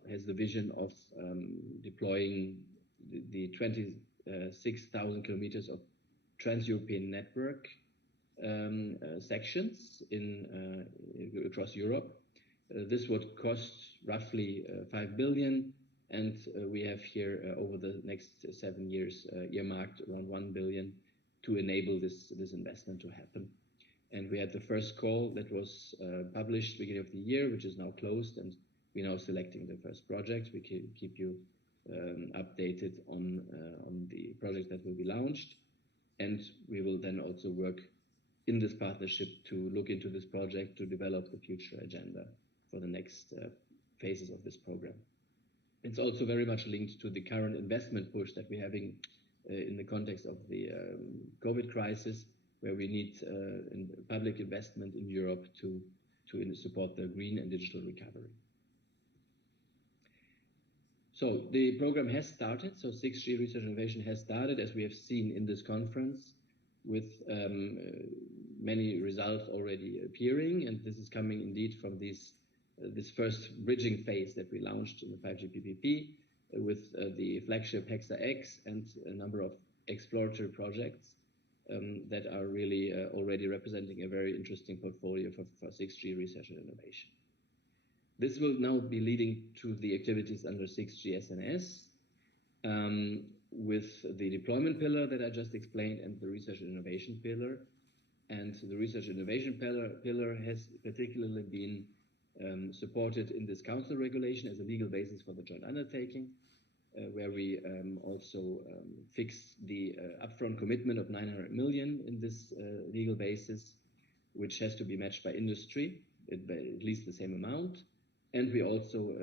has the vision of deploying the 26,000 kilometers of trans-European network sections across Europe. This would cost roughly 5 billion, and we have here over the next 7 years earmarked around 1 billion to enable this investment to happen. And we had the first call that was published beginning of the year, which is now closed, and we're now selecting the first project. We can keep you updated on the project that will be launched, and we will then also work in this partnership to look into this project to develop the future agenda for the next phases of this program. It's also very much linked to the current investment push that we're having in the context of the COVID crisis, where we need public investment in Europe to support the green and digital recovery. So the program has started, so 6G Research and Innovation has started, as we have seen in this conference, with many results already appearing, and this is coming indeed from this first bridging phase that we launched in the 5G PPP with the flagship Hexa-X and a number of exploratory projects that are really already representing a very interesting portfolio for 6G research and innovation. This will now be leading to the activities under 6G SNS, with the deployment pillar that I just explained and the research and innovation pillar. And the research and innovation pillar has particularly been supported in this council regulation as a legal basis for the joint undertaking, where we also fix the upfront commitment of 900 million in this legal basis, which has to be matched by industry, by at least the same amount. And we also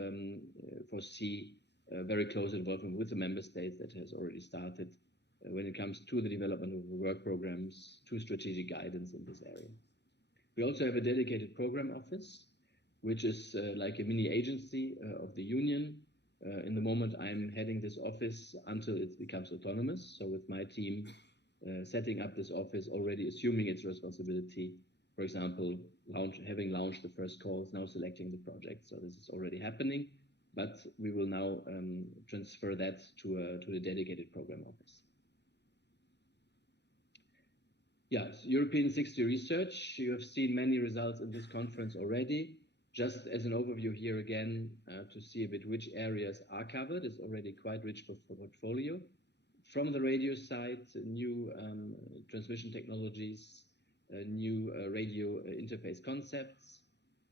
foresee very close involvement with the member states that has already started when it comes to the development of the work programs, to strategic guidance in this area. We also have a dedicated program office, which is like a mini agency of the union. In the moment, I'm heading this office until it becomes autonomous. So with my team setting up this office, already assuming its responsibility, for example, having launched the first calls, now selecting the project. So this is already happening, but we will now transfer that to the dedicated program office. Yes, European 6G research. You have seen many results in this conference already. Just as an overview here again, to see a bit which areas are covered, is already quite rich portfolio. From the radio side, new transmission technologies, new radio interface concepts.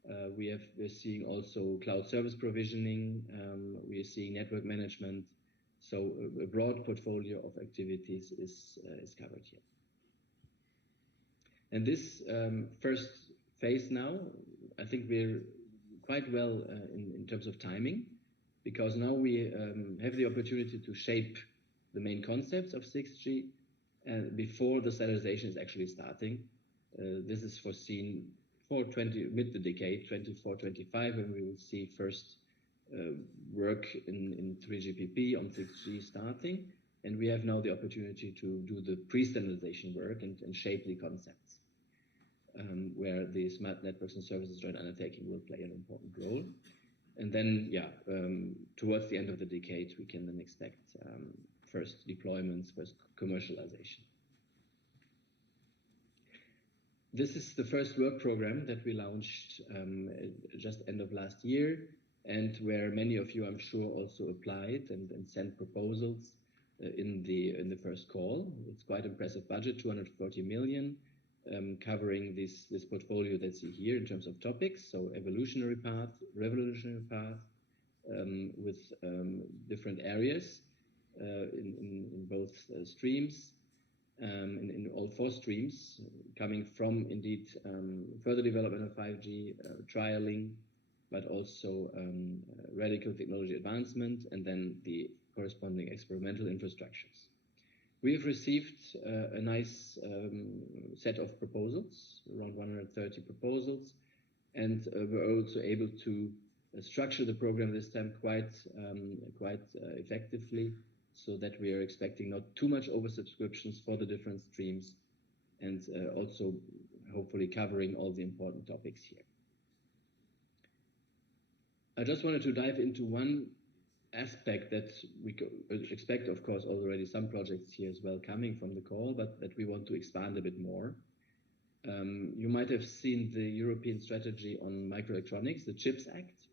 We're seeing also cloud service provisioning. We are seeing network management. So a broad portfolio of activities is covered here. And this first phase now, I think we're quite well in terms of timing, because now we have the opportunity to shape the main concepts of 6G before the standardization is actually starting. This is foreseen for mid the decade, 24, 25, when we will see first work in 3GPP on 6G starting. And we have now the opportunity to do the pre-standardization work and shape the concepts, where the Smart Networks and Services Joint Undertaking will play an important role. And then, towards the end of the decade, we can then expect first deployments, first commercialization. This is the first work program that we launched just end of last year, and where many of you, I'm sure, also applied and sent proposals in the first call. It's quite impressive budget, 240 million, covering this portfolio that's here in terms of topics. So evolutionary path, revolutionary path, with different areas in both streams, in all 4 streams, coming from indeed further development of 5G, trialing, but also radical technology advancement, and then the corresponding experimental infrastructures. We have received a nice set of proposals, around 130 proposals, and we're also able to structure the program this time quite effectively, so that we are expecting not too much oversubscriptions for the different streams, and also hopefully covering all the important topics here. I just wanted to dive into one aspect that we expect, of course, already some projects here as well coming from the call, but that we want to expand a bit more. You might have seen the European strategy on microelectronics, the CHIPS Act,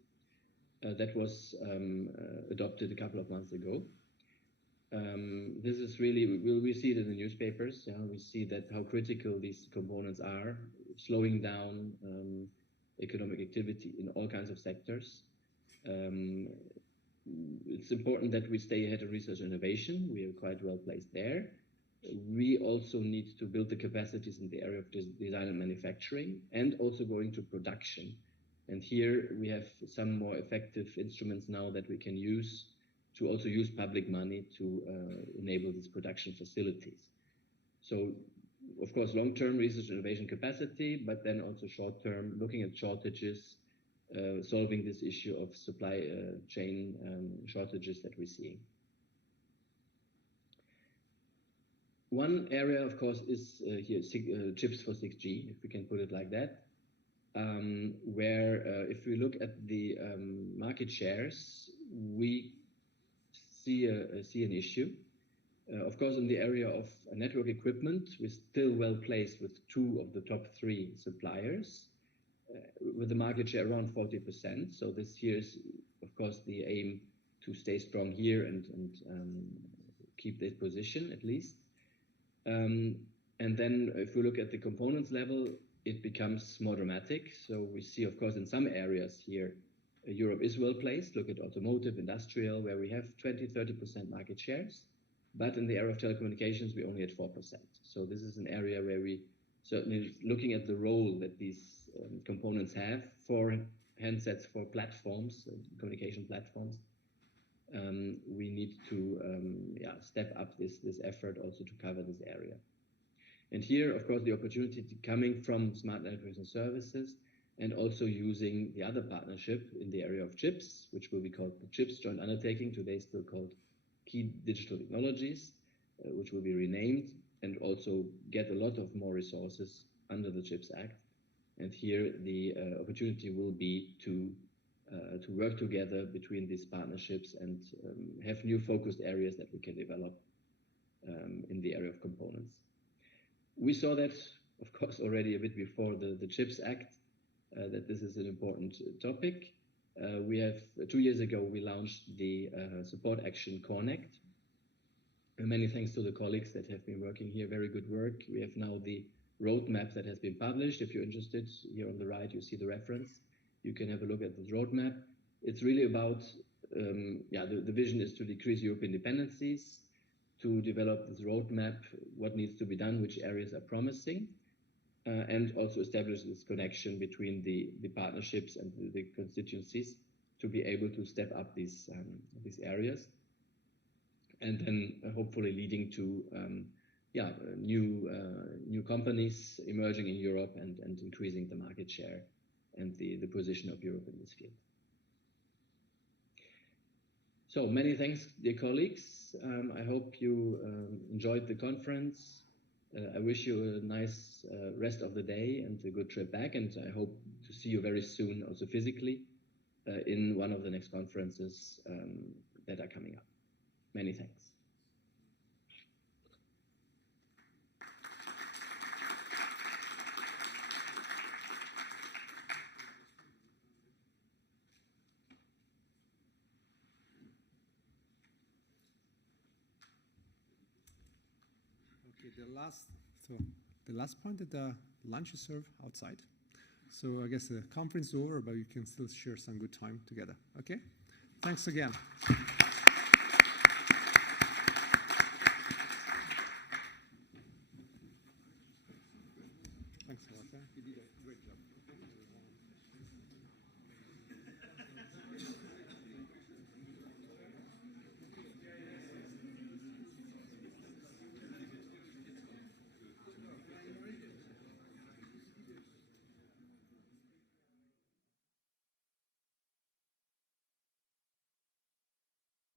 that was adopted a couple of months ago. This is really, we see it in the newspapers. We see that how critical these components are, slowing down economic activity in all kinds of sectors. It's important that we stay ahead of research and innovation. We are quite well placed there. We also need to build the capacities in the area of design and manufacturing, and also going to production. And here we have some more effective instruments now that we can use to also use public money to enable these production facilities. So, of course, long-term research and innovation capacity, but then also short-term, looking at shortages, solving this issue of supply chain shortages that we're seeing. One area, of course, is here chips for 6G, if we can put it like that, where if we look at the market shares, we see an issue. Of course, in the area of network equipment, we're still well placed with 2 of the top 3 suppliers, with the market share around 40%. So this year is, of course, the aim to stay strong here and keep this position at least. And then if we look at the components level, it becomes more dramatic. So we see, of course, in some areas here, Europe is well placed. Look at automotive, industrial, where we have 20-30% market shares. But in the area of telecommunications, we only had 4%. So this is an area where we certainly looking at the role that these components have for handsets, for platforms, communication platforms. We need to step up this effort also to cover this area. And here, of course, the opportunity coming from smart networks and services, and also using the other partnership in the area of chips, which will be called the CHIPS Joint Undertaking, today still called Key Digital Technologies, which will be renamed, and also get a lot of more resources under the CHIPS Act. And here the opportunity will be to work together between these partnerships and have new focused areas that we can develop in the area of components. We saw that, of course, already a bit before the CHIPS Act, that this is an important topic. We have 2 years ago, we launched the Support Action Connect. Many thanks to the colleagues that have been working here, very good work. We have now the roadmap that has been published. If you're interested, here on the right, you see the reference. You can have a look at this roadmap. It's really about, the vision is to decrease European dependencies, to develop this roadmap, what needs to be done, which areas are promising, and also establish this connection between the partnerships and the constituencies to be able to step up these areas, and then hopefully leading to new companies emerging in Europe and increasing the market share and the position of Europe in this field. So many thanks, dear colleagues. I hope you enjoyed the conference. I wish you a nice rest of the day and a good trip back, and I hope to see you very soon, also physically, in one of the next conferences that are coming up. Many thanks. The last point that the lunch is served outside. So I guess the conference is over, but you can still share some good time together. Okay? Thanks again. Thanks a lot. You did a great job.